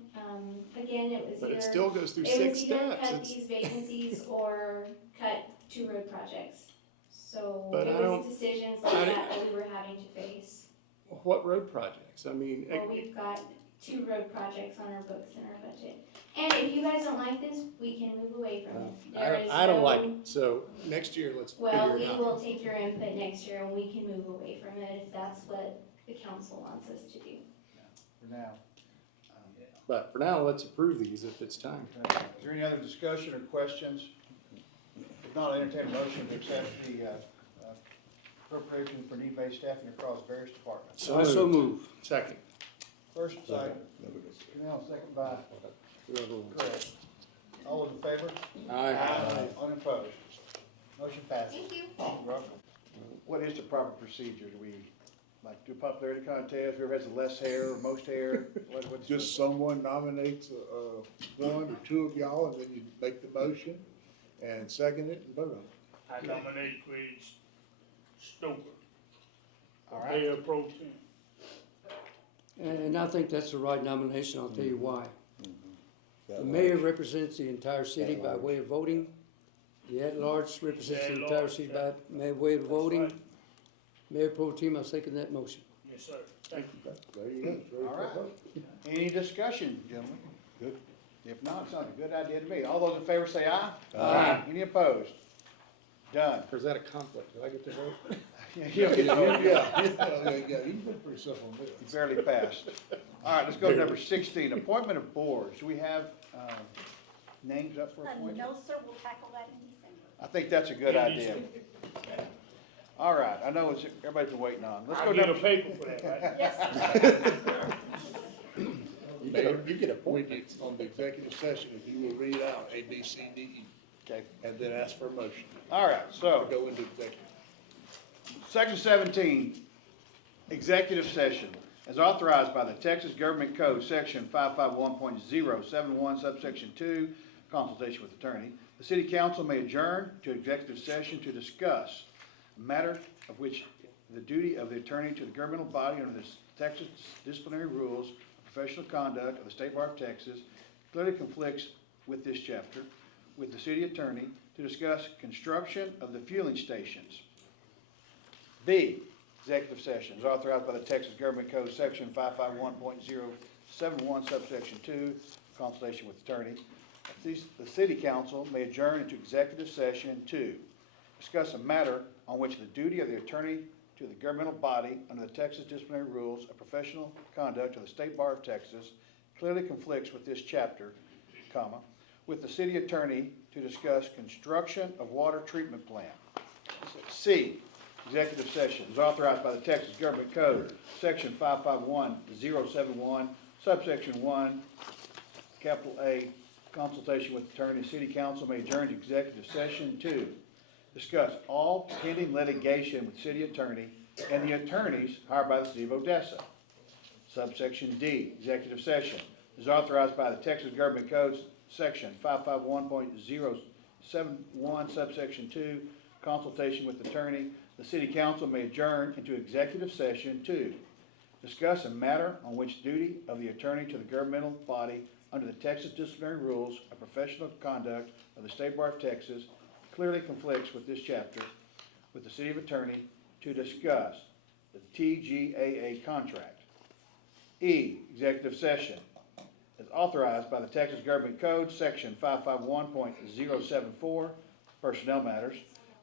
Again, it was but either, it still goes through it 6 was either steps. cut these vacancies or cut 2 road projects. So But it I was don't- decisions like that we were having to face. What road projects? I mean, Well, we've got 2 road projects on our books in our budget. And if you guys don't like this, we can move away from it. I don't like it. So next year, let's Well, figure we it out. will take your input next year and we can move away from it if that's what the council wants us to do. For now. But for now, let's approve these if it's time. Is there any other discussion or questions? If not, I entertain a motion to accept the appropriation for need-based staffing across various departments. So move. Second. First by Canal, second by Whoever wants. Craig. All those in favor? Aye. Unopposed. Motion passes. Thank you. You're welcome. What is the proper procedure? Do we Like do a popularity contest, whoever has the less hair or most hair? What's Just someone nominates, one or two of y'all, and then you make the motion and second it and vote on it. I nominate Craig Stoker, All right. Mayor Pro Tem. And I think that's the right nomination, I'll tell you why. The mayor represents the entire city by way of voting. The at-large represents the entire city by way of voting. Mayor Pro Tem, I second that motion. Yes, sir. Thank you. There you go. It's ready All for a right. vote. Any discussion, gentlemen? Good. If not, it's not a good idea to me. All those in favor say aye. Aye. Any opposed? Done. Or is that a conflict? Do I get to vote? Yeah, Yeah, you he's been pretty simple on this. barely passed. All right, let's go to number 16, appointment of boards. Do we have names up for appointment? No, sir, we'll tackle that in December. I think that's a good idea. All right, I know it's, everybody's been waiting on. Let's go I'll to get a number, paper for that, right? Yes, You get appointed on the executive session, if you will read out A, B, C, D, E, okay. and then ask for a motion All right, to so go into executive. Section 17, executive session, as authorized by the Texas Government Code, Section 551.071, subsection 2, consultation with attorney. The city council may adjourn to executive session to discuss a matter of which the duty of the attorney to the governmental body under the Texas disciplinary rules of professional conduct of the State Bar of Texas clearly conflicts with this chapter, with the city attorney to discuss construction of the fueling stations. B, executive session is authorized by the Texas Government Code, Section 551.071, subsection 2, consultation with attorney. The city council may adjourn into executive session to discuss a matter on which the duty of the attorney to the governmental body under the Texas disciplinary rules of professional conduct of the State Bar of Texas clearly conflicts with this chapter, comma, with the city attorney to discuss construction of water treatment plant. C, executive session is authorized by the Texas Government Code, Section 551.071, subsection 1, capital A, consultation with attorney. City council may adjourn to executive session to discuss all pending litigation with city attorney and the attorneys hired by the city of Odessa. Subsection D, executive session is authorized by the Texas Government Code, Section 551.071, subsection 2, consultation with attorney. The city council may adjourn into executive session to discuss a matter on which duty of the attorney to the governmental body under the Texas disciplinary rules of professional conduct of the State Bar of Texas clearly conflicts with this chapter, with the city attorney to discuss the TGAA contract. E, executive session is authorized by the Texas Government Code, Section 551.074, personnel matters.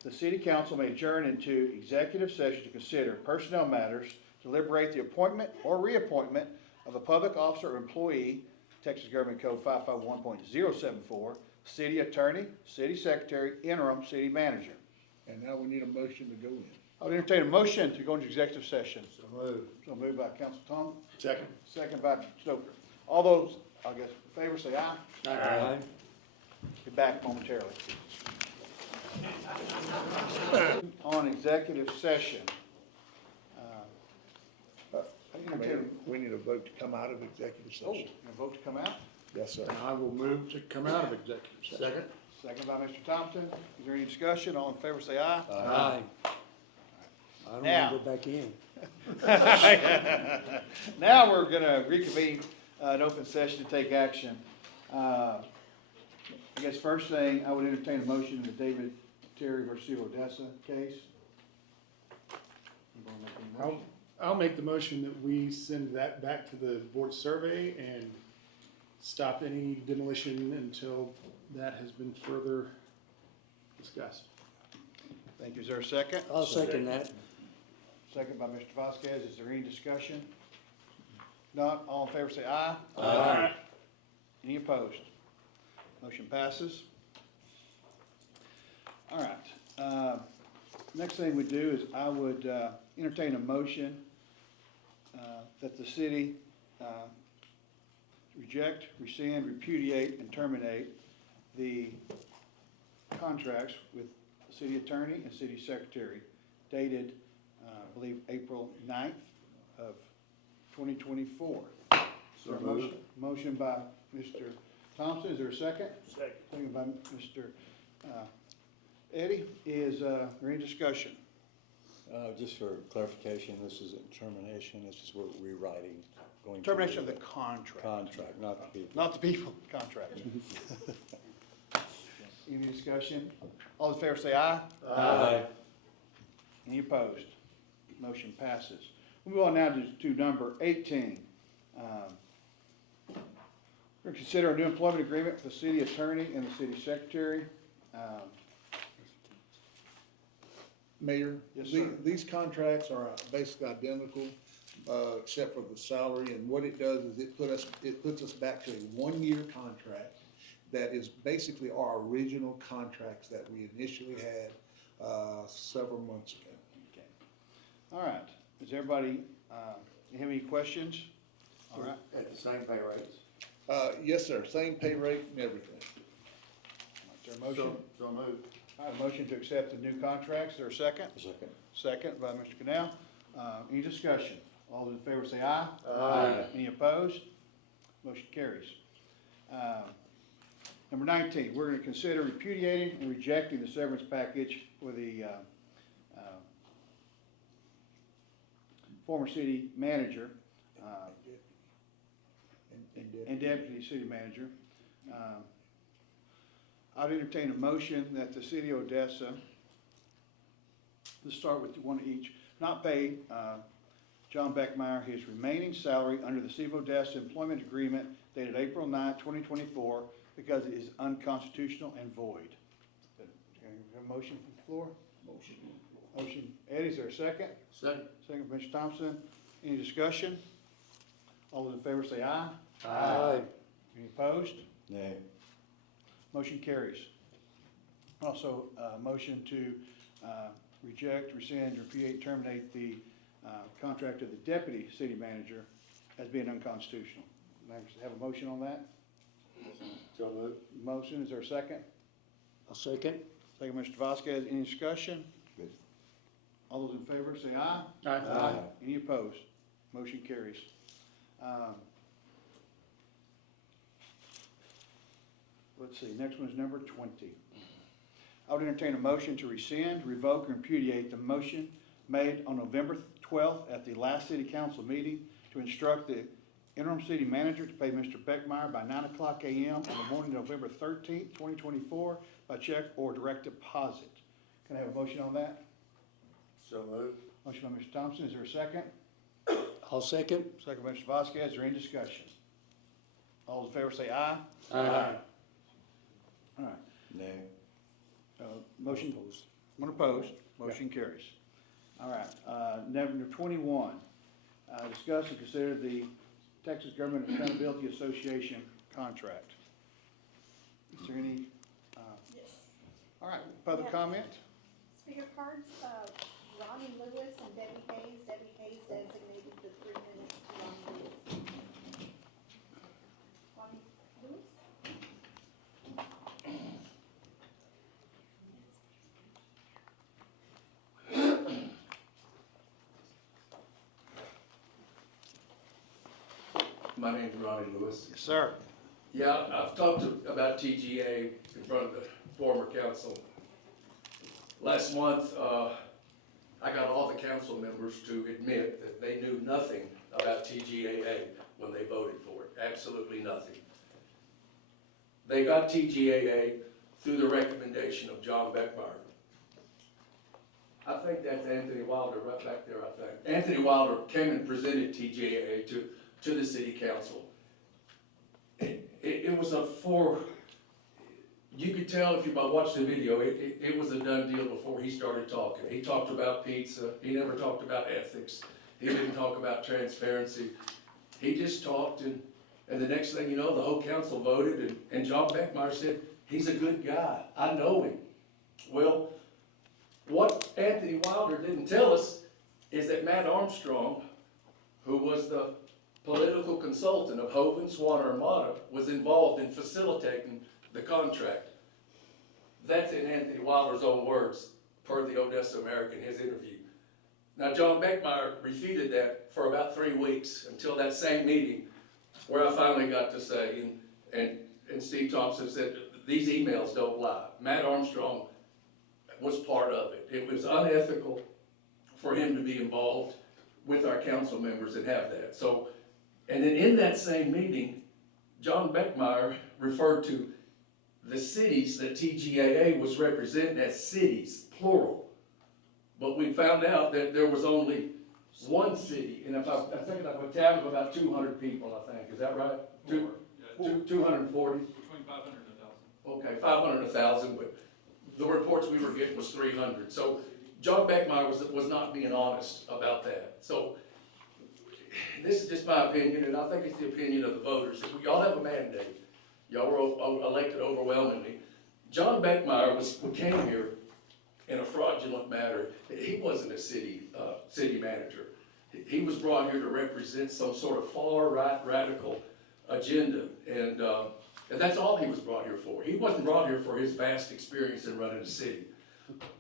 The city council may adjourn into executive session to consider personnel matters, deliberate the appointment or reappointment of a public officer or employee, Texas Government Code 551.074, city attorney, city secretary, interim city manager. And now we need a motion to go in. I would entertain a motion to go into executive session. So moved. So moved by Council Tom, Second. second by Stoker. All those, I guess, in favor say aye. Aye. Be back momentarily. On executive session. Mayor, we need a vote to come out of executive Oh, session. a vote to come out? Yes, sir. And I will move to come out of executive session. Second. Second by Mr. Thompson. Is there any discussion? All in favor say aye. Aye. I don't Now. want to go back in. Now we're gonna reconvene an open session to take action. I guess first thing, I would entertain a motion in the David Terry versus Odessa case. You wanna make any motion? I'll make the motion that we send that back to the board survey and stop any demolition until that has been further discussed. Thank you. Is there a second? I'll second that. Second by Mr. Vasquez. Is there any discussion? Not, all in favor say aye. Aye. Any opposed? Motion passes. All right. Next thing we do is I would entertain a motion that the city reject, rescind, repudiate, and terminate the contracts with the city attorney and city secretary dated I believe April 9th of 2024. So Is there a moved. motion by Mr. Thompson, is there a second? Second. Second by Mr. Eddie, is there any discussion? Just for clarification, this is a termination, this is we're rewriting, going. to Termination of the contract. Contract, not the people. Not the people, contract. Any discussion? All in favor say aye. Aye. Any opposed? Motion passes. We move on now to number 18. We're going to consider a new employment agreement for the city attorney and the city secretary. Mayor, Yes, sir. these contracts are basically identical, except for the salary, and what it does is it puts us back to a one-year contract that is basically our original contracts that we initially had, several months ago. Okay. All right. Does everybody have any questions? All right. At the same pay rates? Yes, sir, same pay rate and everything. Is there a motion? So moved. All right, a motion to accept the new contracts. Is there a second? Second. Second by Mr. Canal. Any discussion? All those in favor say aye. Aye. Any opposed? Motion carries. Number 19, we're going to consider repudiating and rejecting the severance package for the former city manager and deputy city manager. I'd entertain a motion that the city of Odessa, let's start with one each, not pay John Beckmeyer his remaining salary under the city of Odessa employment agreement dated April 9, 2024, because it is unconstitutional and void. Can I have a motion from the floor? Motion. Motion, Eddie, is there a second? Second. Second, Mr. Thompson. Any discussion? All those in favor say aye. Aye. Any opposed? Nay. Motion carries. Also, motion to reject, rescind, repudiate, terminate the contract of the deputy city manager as being unconstitutional. Next, have a motion on that? So moved. Motion, is there a second? I'll second. Second, Mr. Vasquez. Any discussion? Good. All those in favor say aye. Aye. Any opposed? Motion carries. Let's see, next one is number 20. I would entertain a motion to rescind, revoke, or repudiate the motion made on November 12th at the last city council meeting to instruct the interim city manager to pay Mr. Beckmeyer by 9:00 a.m. on the morning of November 13th, 2024 by check or direct deposit. Can I have a motion on that? So moved. Motion by Mr. Thompson, is there a second? I'll second. Second by Mr. Vasquez, is there any discussion? All in favor say aye. Aye. All right. Nay. Motion, one opposed, motion carries. All right, number 21, discuss and consider the Texas Government Accountability Association contract. Is there any, Yes. all right, public comment? Speaker cards, Ronnie Lewis and Debbie Hayes. Debbie Hayes designated the 3 minutes to Ronnie Lewis. Ronnie Lewis? My name's Ronnie Lewis. Yes, sir. Yeah, I've talked about TGA in front of the former council. Last month, I got all the council members to admit that they knew nothing about TGAA when they voted for it, absolutely nothing. They got TGAA through the recommendation of John Beckmeyer. I think that's Anthony Wilder right back there, I think. Anthony Wilder came and presented TGAA to the city council. It was you could tell if you watched the video, it was a done deal before he started talking. He talked about pizza, he never talked about ethics, he didn't talk about transparency. He just talked and the next thing you know, the whole council voted and John Beckmeyer said, he's a good guy, I know him. Well, what Anthony Wilder didn't tell us is that Matt Armstrong, who was the political consultant of Hovind, Swan Armada, was involved in facilitating the contract. That's in Anthony Wilder's own words, per the Odessa American, his interview. Now, John Beckmeyer refuted that for about 3 weeks until that same meeting where I finally got to say, and Steve Thompson said, these emails don't lie. Matt Armstrong was part of it. It was unethical for him to be involved with our council members and have that. So, and then in that same meeting, John Beckmeyer referred to the cities that TGAA was representing as cities, plural. But we found out that there was only one city, and I think I put a town of about 200 people, I think, is that right? 240? Between 500 and 1,000. Okay, 500 and 1,000, but the reports we were getting was 300. So John Beckmeyer was not being honest about that. So this is just my opinion, and I think it's the opinion of the voters. Y'all have a mandate. Y'all were elected overwhelmingly. John Beckmeyer came here in a fraudulent manner. He wasn't a city manager. He was brought here to represent some sort of far-right radical agenda, and that's all he was brought here for. He wasn't brought here for his vast experience in running a city.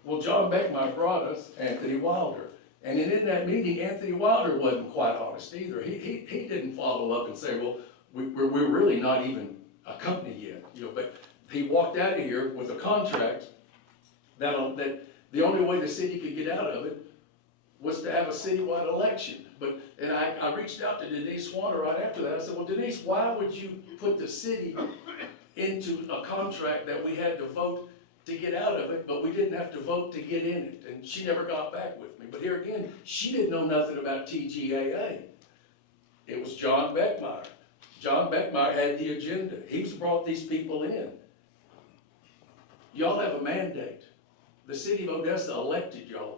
Well, John Beckmeyer brought us Anthony Wilder, and in that meeting, Anthony Wilder wasn't quite honest either. He didn't follow up and say, well, we're really not even a company yet, but he walked out of here with a contract that the only way the city could get out of it was to have a citywide election. And I reached out to Denise Swanner right after that. I said, well, Denise, why would you put the city into a contract that we had to vote to get out of it, but we didn't have to vote to get in it? And she never got back with me. But here again, she didn't know nothing about TGAA. It was John Beckmeyer. John Beckmeyer had the agenda. He's brought these people in. Y'all have a mandate. The city of Odessa elected y'all.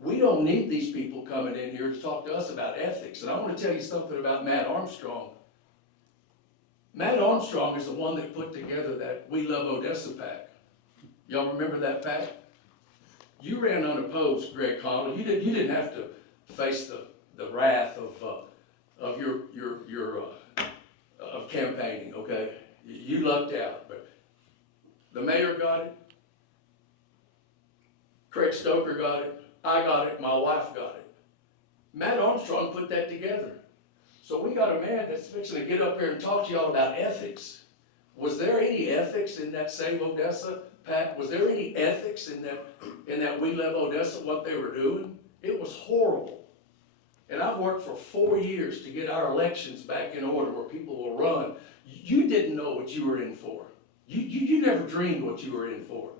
We don't need these people coming in here to talk to us about ethics. And I want to tell you something about Matt Armstrong. Matt Armstrong is the one that put together that We Love Odessa PAC. Y'all remember that PAC? You ran unopposed, Greg Connell. You didn't have to face the wrath of your campaigning, okay? You lucked out, but the mayor got it. Craig Stoker got it. I got it. My wife got it. Matt Armstrong put that together. So we got a man that's fixing to get up here and talk to y'all about ethics. Was there any ethics in that Save Odessa PAC? Was there any ethics in that We Love Odessa, what they were doing? It was horrible. And I've worked for 4 years to get our elections back in order where people will run. You didn't know what you were in for. You never dreamed what you were in for.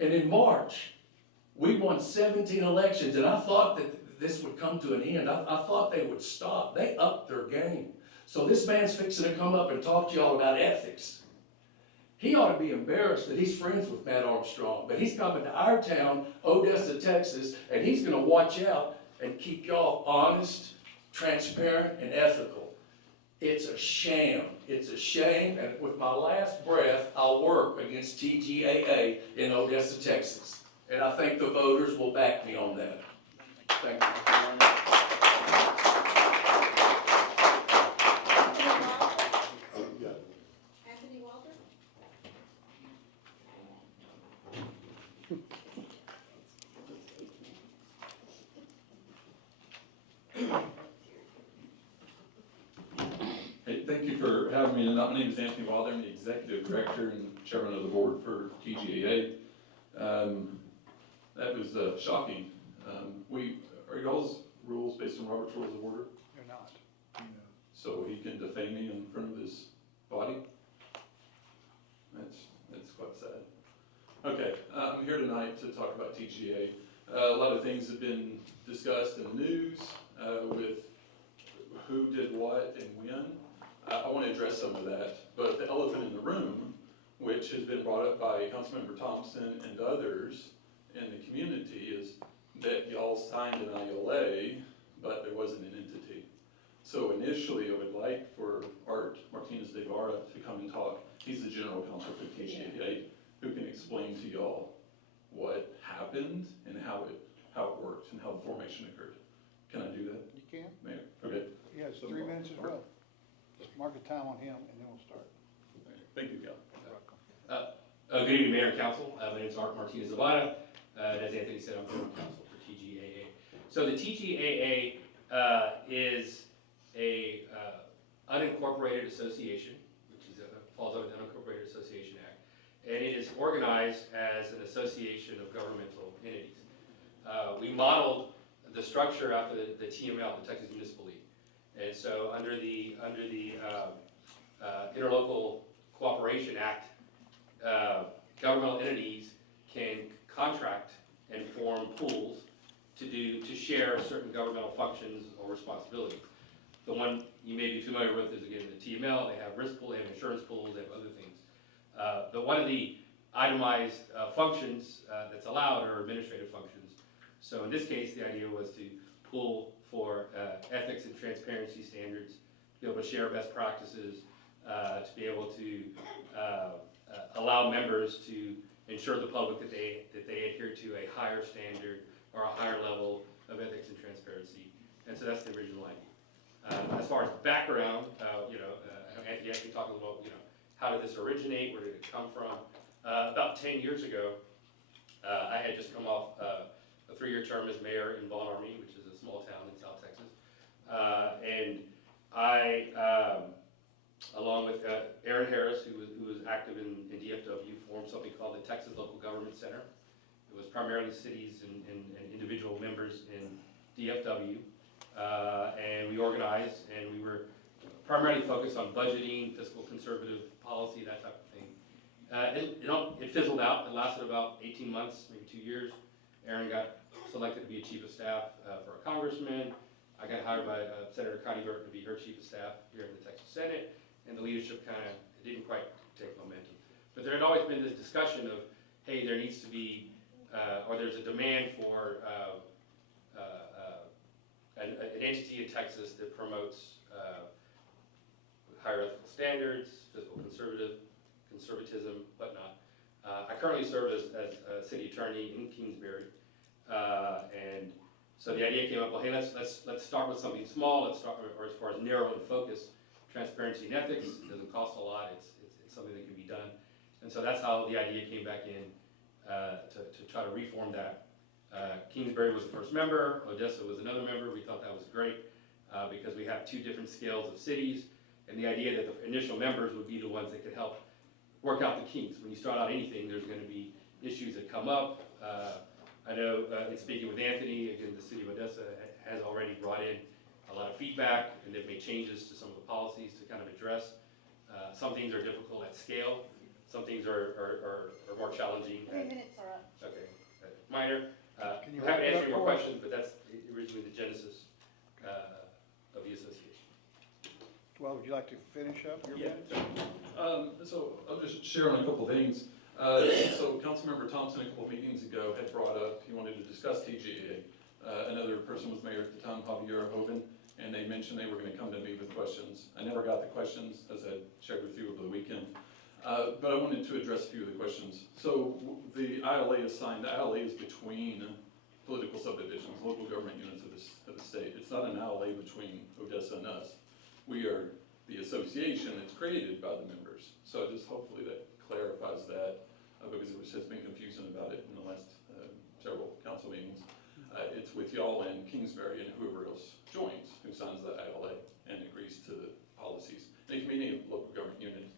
And in March, we won 17 elections, and I thought that this would come to an end. I thought they would stop. They upped their game. So this man's fixing to come up and talk to y'all about ethics. He ought to be embarrassed that he's friends with Matt Armstrong, but he's coming to our town, Odessa, Texas, and he's going to watch out and keep y'all honest, transparent, and ethical. It's a sham. It's a shame, and with my last breath, I'll work against TGAA in Odessa, Texas. And I think the voters will back me on that. Thank you. Anthony Wilder? Hey, thank you for having me tonight. My name is Anthony Wilder. I'm the Executive Director and Chairman of the Board for TGAA. That was shocking. Are y'all's rules based on Robert's Rules of Order? They're not. So he can defame me in front of his body? That's quite sad. Okay, I'm here tonight to talk about TGA. A lot of things have been discussed in the news with who did what and when. I want to address some of that, but the elephant in the room, which has been brought up by Councilmember Thompson and others in the community, is that y'all signed an ILA, but there wasn't an entity. So initially, I would like for Art Martinez de Guevara to come and talk. He's the general counsel for TGAA, who can explain to y'all what happened and how it worked and how the formation occurred. Can I do that? You can? Mayor? Okay. He has 3 minutes as well. Just mark a time on him and then we'll start. Thank you, Cal. Good evening, Mayor and Council. My name is Art Martinez Zavada. As Anthony said, I'm general counsel for TGAA. So the TGAA is a unincorporated association, which is falls under the Unincorporated Association Act, and it is organized as an association of governmental entities. We modeled the structure after the TML, the Texas Municipal League, and so under the Interlocal Cooperation Act, governmental entities can contract and form pools to share certain governmental functions or responsibilities. The one you may be familiar with is, again, the TML. They have risk pool, they have insurance pools, they have other things. But one of the itemized functions that's allowed are administrative functions. So in this case, the idea was to pool for ethics and transparency standards, to be able to share best practices, to be able to allow members to ensure the public that they adhere to a higher standard or a higher level of ethics and transparency. And so that's the original idea. As far as background, Anthony actually talked a little about, how did this originate, where did it come from? About 10 years ago, I had just come off a 3-year term as mayor in Von Army, which is a small town in South Texas. And I, along with Aaron Harris, who was active in DFW, formed something called the Texas Local Government Center. It was primarily cities and individual members in DFW. And we organized, and we were primarily focused on budgeting, fiscal conservative policy, that type of thing. It fizzled out. It lasted about 18 months, maybe 2 years. Aaron got selected to be a chief of staff for a congressman. I got hired by Senator Connie Burke to be her chief of staff here in the Texas Senate, and the leadership didn't quite take momentum. But there had always been this discussion of, hey, there needs to be, or there's a demand for an entity in Texas that promotes higher ethical standards, fiscal conservatism, whatnot. I currently serve as a city attorney in Kingsbury, and so the idea came up. Well, hey, let's start with something small. Let's start, or as far as narrow and focus, transparency and ethics. It doesn't cost a lot. It's something that can be done, and so that's how the idea came back in to try to reform that. Kingsbury was the first member. Odessa was another member. We thought that was great because we have 2 different scales of cities, and the idea that the initial members would be the ones that could help work out the kinks. When you start out anything, there's going to be issues that come up. I know in speaking with Anthony, again, the city of Odessa has already brought in a lot of feedback, and they've made changes to some of the policies to kind of address. Some things are difficult at scale. Some things are more challenging. 3 minutes are up. Okay, minor. I'm happy to answer any more questions, but that's originally the genesis of the association. Well, would you like to finish up your Yeah. minutes? So I'll just share on a couple things. So Councilmember Thompson a couple meetings ago had brought up, he wanted to discuss TGA. Another person was mayor at the time, Javier Hogan, and they mentioned they were going to come to me with questions. I never got the questions, as I shared with you over the weekend. But I wanted to address a few of the questions. So the ILA is signed. The ILA is between political subdivisions, local government units of the state. It's not an ILA between Odessa and us. We are the association that's created by the members. So just hopefully that clarifies that because there has been confusion about it in the last several council meetings. It's with y'all and Kingsbury and whoever else joins who signs the ILA and agrees to the policies. And it can be any local government unit.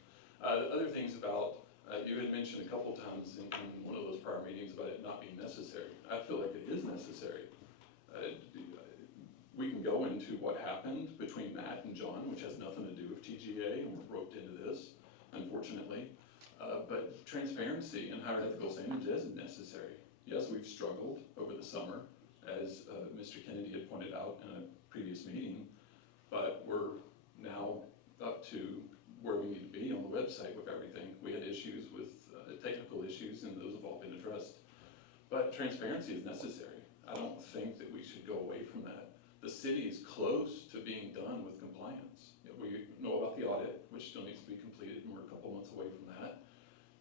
The other things about, you had mentioned a couple times in one of those prior meetings about it not being necessary. I feel like it is necessary. We can go into what happened between Matt and John, which has nothing to do with TGA, and we're roped into this, unfortunately. But transparency and higher ethical standards isn't necessary. Yes, we've struggled over the summer, as Mr. Kennedy had pointed out in a previous meeting, but we're now up to where we need to be on the website with everything. We had issues with technical issues, and those have all been addressed. But transparency is necessary. I don't think that we should go away from that. The city is close to being done with compliance. We know about the audit, which still needs to be completed, and we're a couple months away from that.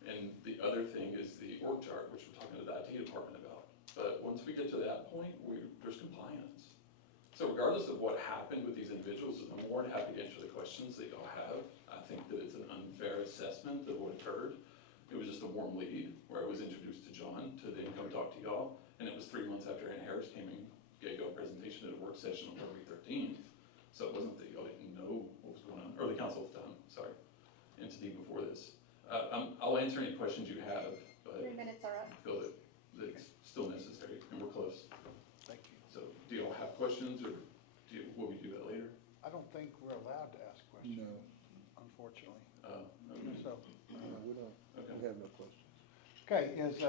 And the other thing is the org chart, which we're talking to the IT department about. But once we get to that point, there's compliance. So regardless of what happened with these individuals, I'm more than happy to answer the questions that y'all have. I think that it's an unfair assessment of what occurred. It was just a warm lead where I was introduced to John to then come talk to y'all. And it was 3 months after Aaron Harris came gave y'all a presentation at a work session on February 13th. So it wasn't that y'all didn't know what was going on, or the council at the time, sorry, entity before this. I'll answer any questions you have, but 3 minutes are up. I feel that it's still necessary, and we're close. Thank you. So do y'all have questions, or will we do that later? I don't think we're allowed to ask questions. No. Unfortunately. Okay. So, We don't, Okay. we have no questions. okay, is,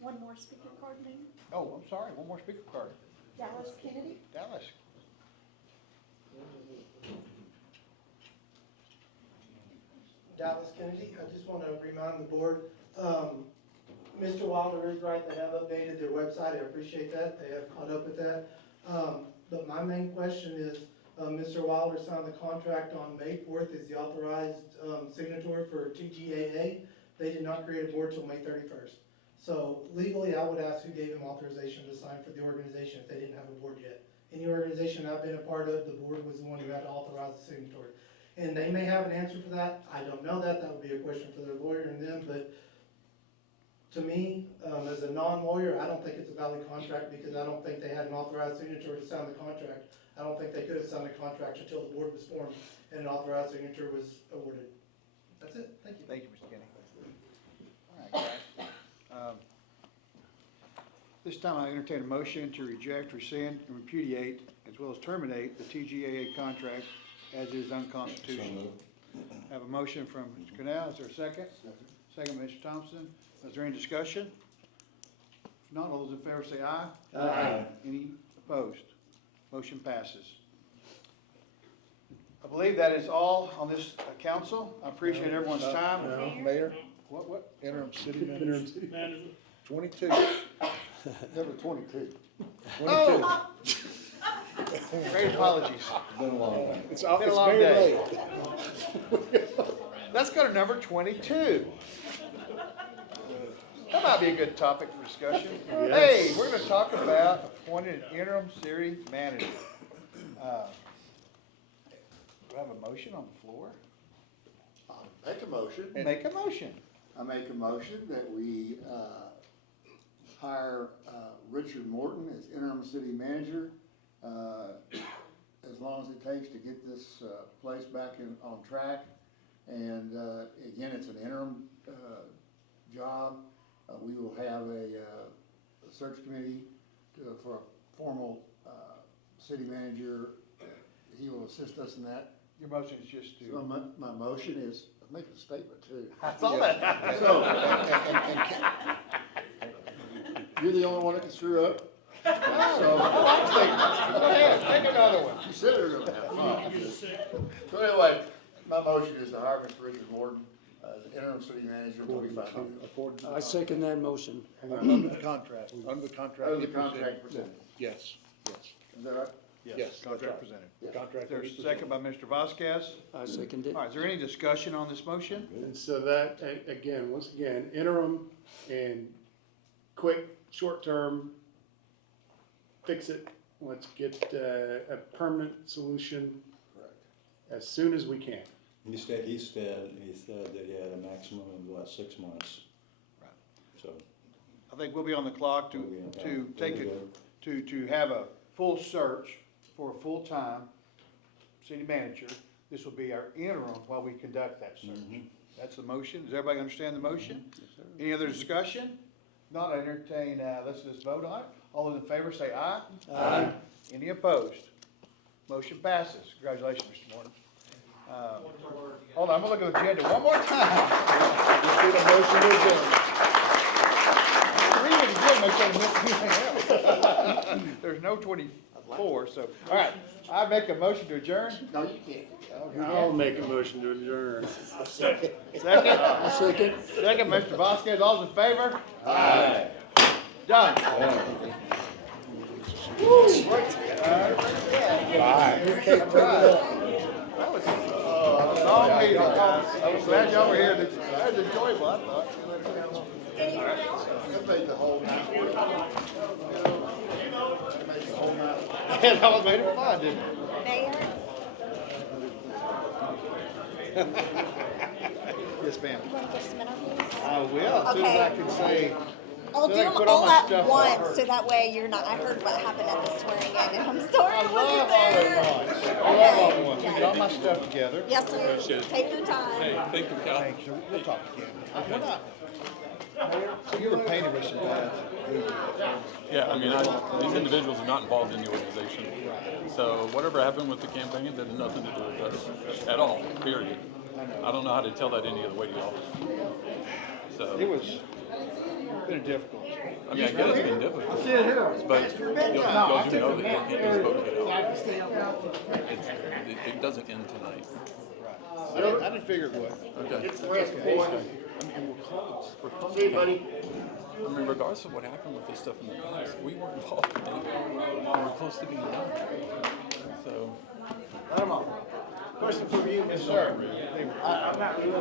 One more speaker card, maybe? oh, I'm sorry, one more speaker card. Dallas Kennedy? Dallas. Dallas Kennedy, I just want to remind the board, Mr. Wilder is right, they have updated their website, I appreciate that, they have caught up with that. But my main question is, Mr. Wilder signed the contract on May 4th, is the authorized signatory for TGAA. They did not create a board till May 31st. So legally, I would ask who gave him authorization to sign for the organization if they didn't have a board yet. Any organization I've been a part of, the board was the one who had to authorize the signatory. And they may have an answer for that, I don't know that, that would be a question for their lawyer and them, but to me, as a non-lawyer, I don't think it's a valid contract because I don't think they had an authorized signature to sign the contract. I don't think they could have signed the contract until the board was formed and an authorized signature was awarded. That's it, thank you. Thank you, Mr. Kenny. All right, guys. This time I entertain a motion to reject, rescind, and repudiate, as well as terminate the TGAA contract as is unconstitutional. Have a motion from Mr. Canal, is there a second? Second, Mr. Thompson. Is there any discussion? If not, all those in favor say aye. Aye. Any opposed? Motion passes. I believe that is all on this council. I appreciate everyone's time. Mayor, What? interim city manager, Manager. 22. Number 22. Oh! Great apologies. Been a long time. It's Been a long day. Let's go to number 22. That might be a good topic for discussion. Hey, we're gonna talk about appointing an interim city manager. Do I have a motion on the floor? Make a motion. Make a motion. I make a motion that we hire Richard Morton as interim city manager, as long as it takes to get this place back on track. And again, it's an interim job. We will have a search committee for a formal city manager. He will assist us in that. Your motion is just to. So my motion is, I'm making a statement too. I saw that. So, you're the only one that can screw up. So, I like statements. Go ahead, take another one. You said we were gonna have fun. So anyway, my motion is to hire Mr. Richard Morton as interim city manager until we find I second that motion. Under the contract. Under the contract. Under the contract presented. Yes, yes. Is that right? Yes, contract presented. Yeah. Contract. There's a second by Mr. Vasquez. I second it. All right, is there any discussion on this motion? And so that, again, once again, interim and quick, short-term, fix it. Let's get a permanent solution as soon as we can. He said that he had a maximum of 6 months. Right. So. I think we'll be on the clock to take it, to have a full search for a full-time city manager. This will be our interim while we conduct that search. That's the motion. Does everybody understand the motion? Yes, sir. Any other discussion? Not, I entertain, let's just vote on it. All those in favor say aye. Aye. Any opposed? Motion passes. Congratulations, Mr. Morton. Hold on, I'm gonna look at the agenda one more time. Let's do the motion to adjourn. Read it again, make sure I don't miss anything else. There's no 24, so, all right. I make a motion to adjourn. No, you can't. I'll make a motion to adjourn. Second? Second. Second, Mr. Vasquez, all those in favor? Aye. Done. Woo, great. That was a long meeting, guys. I was glad y'all were here. That was enjoyable, I thought. All right. That made the whole night. That made the whole night. That always made it fun, didn't it? Mayor? Yes, ma'am. You want to give some interviews? I will, as soon as I can say I'll So do they can them put all all my at stuff once, on. so that way you're not, I heard what happened at the swearing in, and I'm sorry I I love wasn't all there. at once. I love all at once. We Okay. got all my stuff together. Yes, sir. Appreciate it. Take your time. Hey, thank you, Cal. Thanks, so we'll talk again. We're not, Mayor, so you were painted with some bad. Yeah, I mean, these individuals are not involved in the organization. So whatever happened with the campaign, that had nothing to do with us at all, period. I don't know how to tell that any other way to y'all. So. It was, been difficult. I mean, I get it's been difficult. I see it here. But y'all do know that they can't just vote it out. It doesn't end tonight. I didn't figure it would. Okay. It's the rest point. I mean, we're close. We're close. See you, buddy. I mean, regardless of what happened with this stuff in the past, we weren't involved in it. We were close to being done. So. Question for you, sir. I'm not really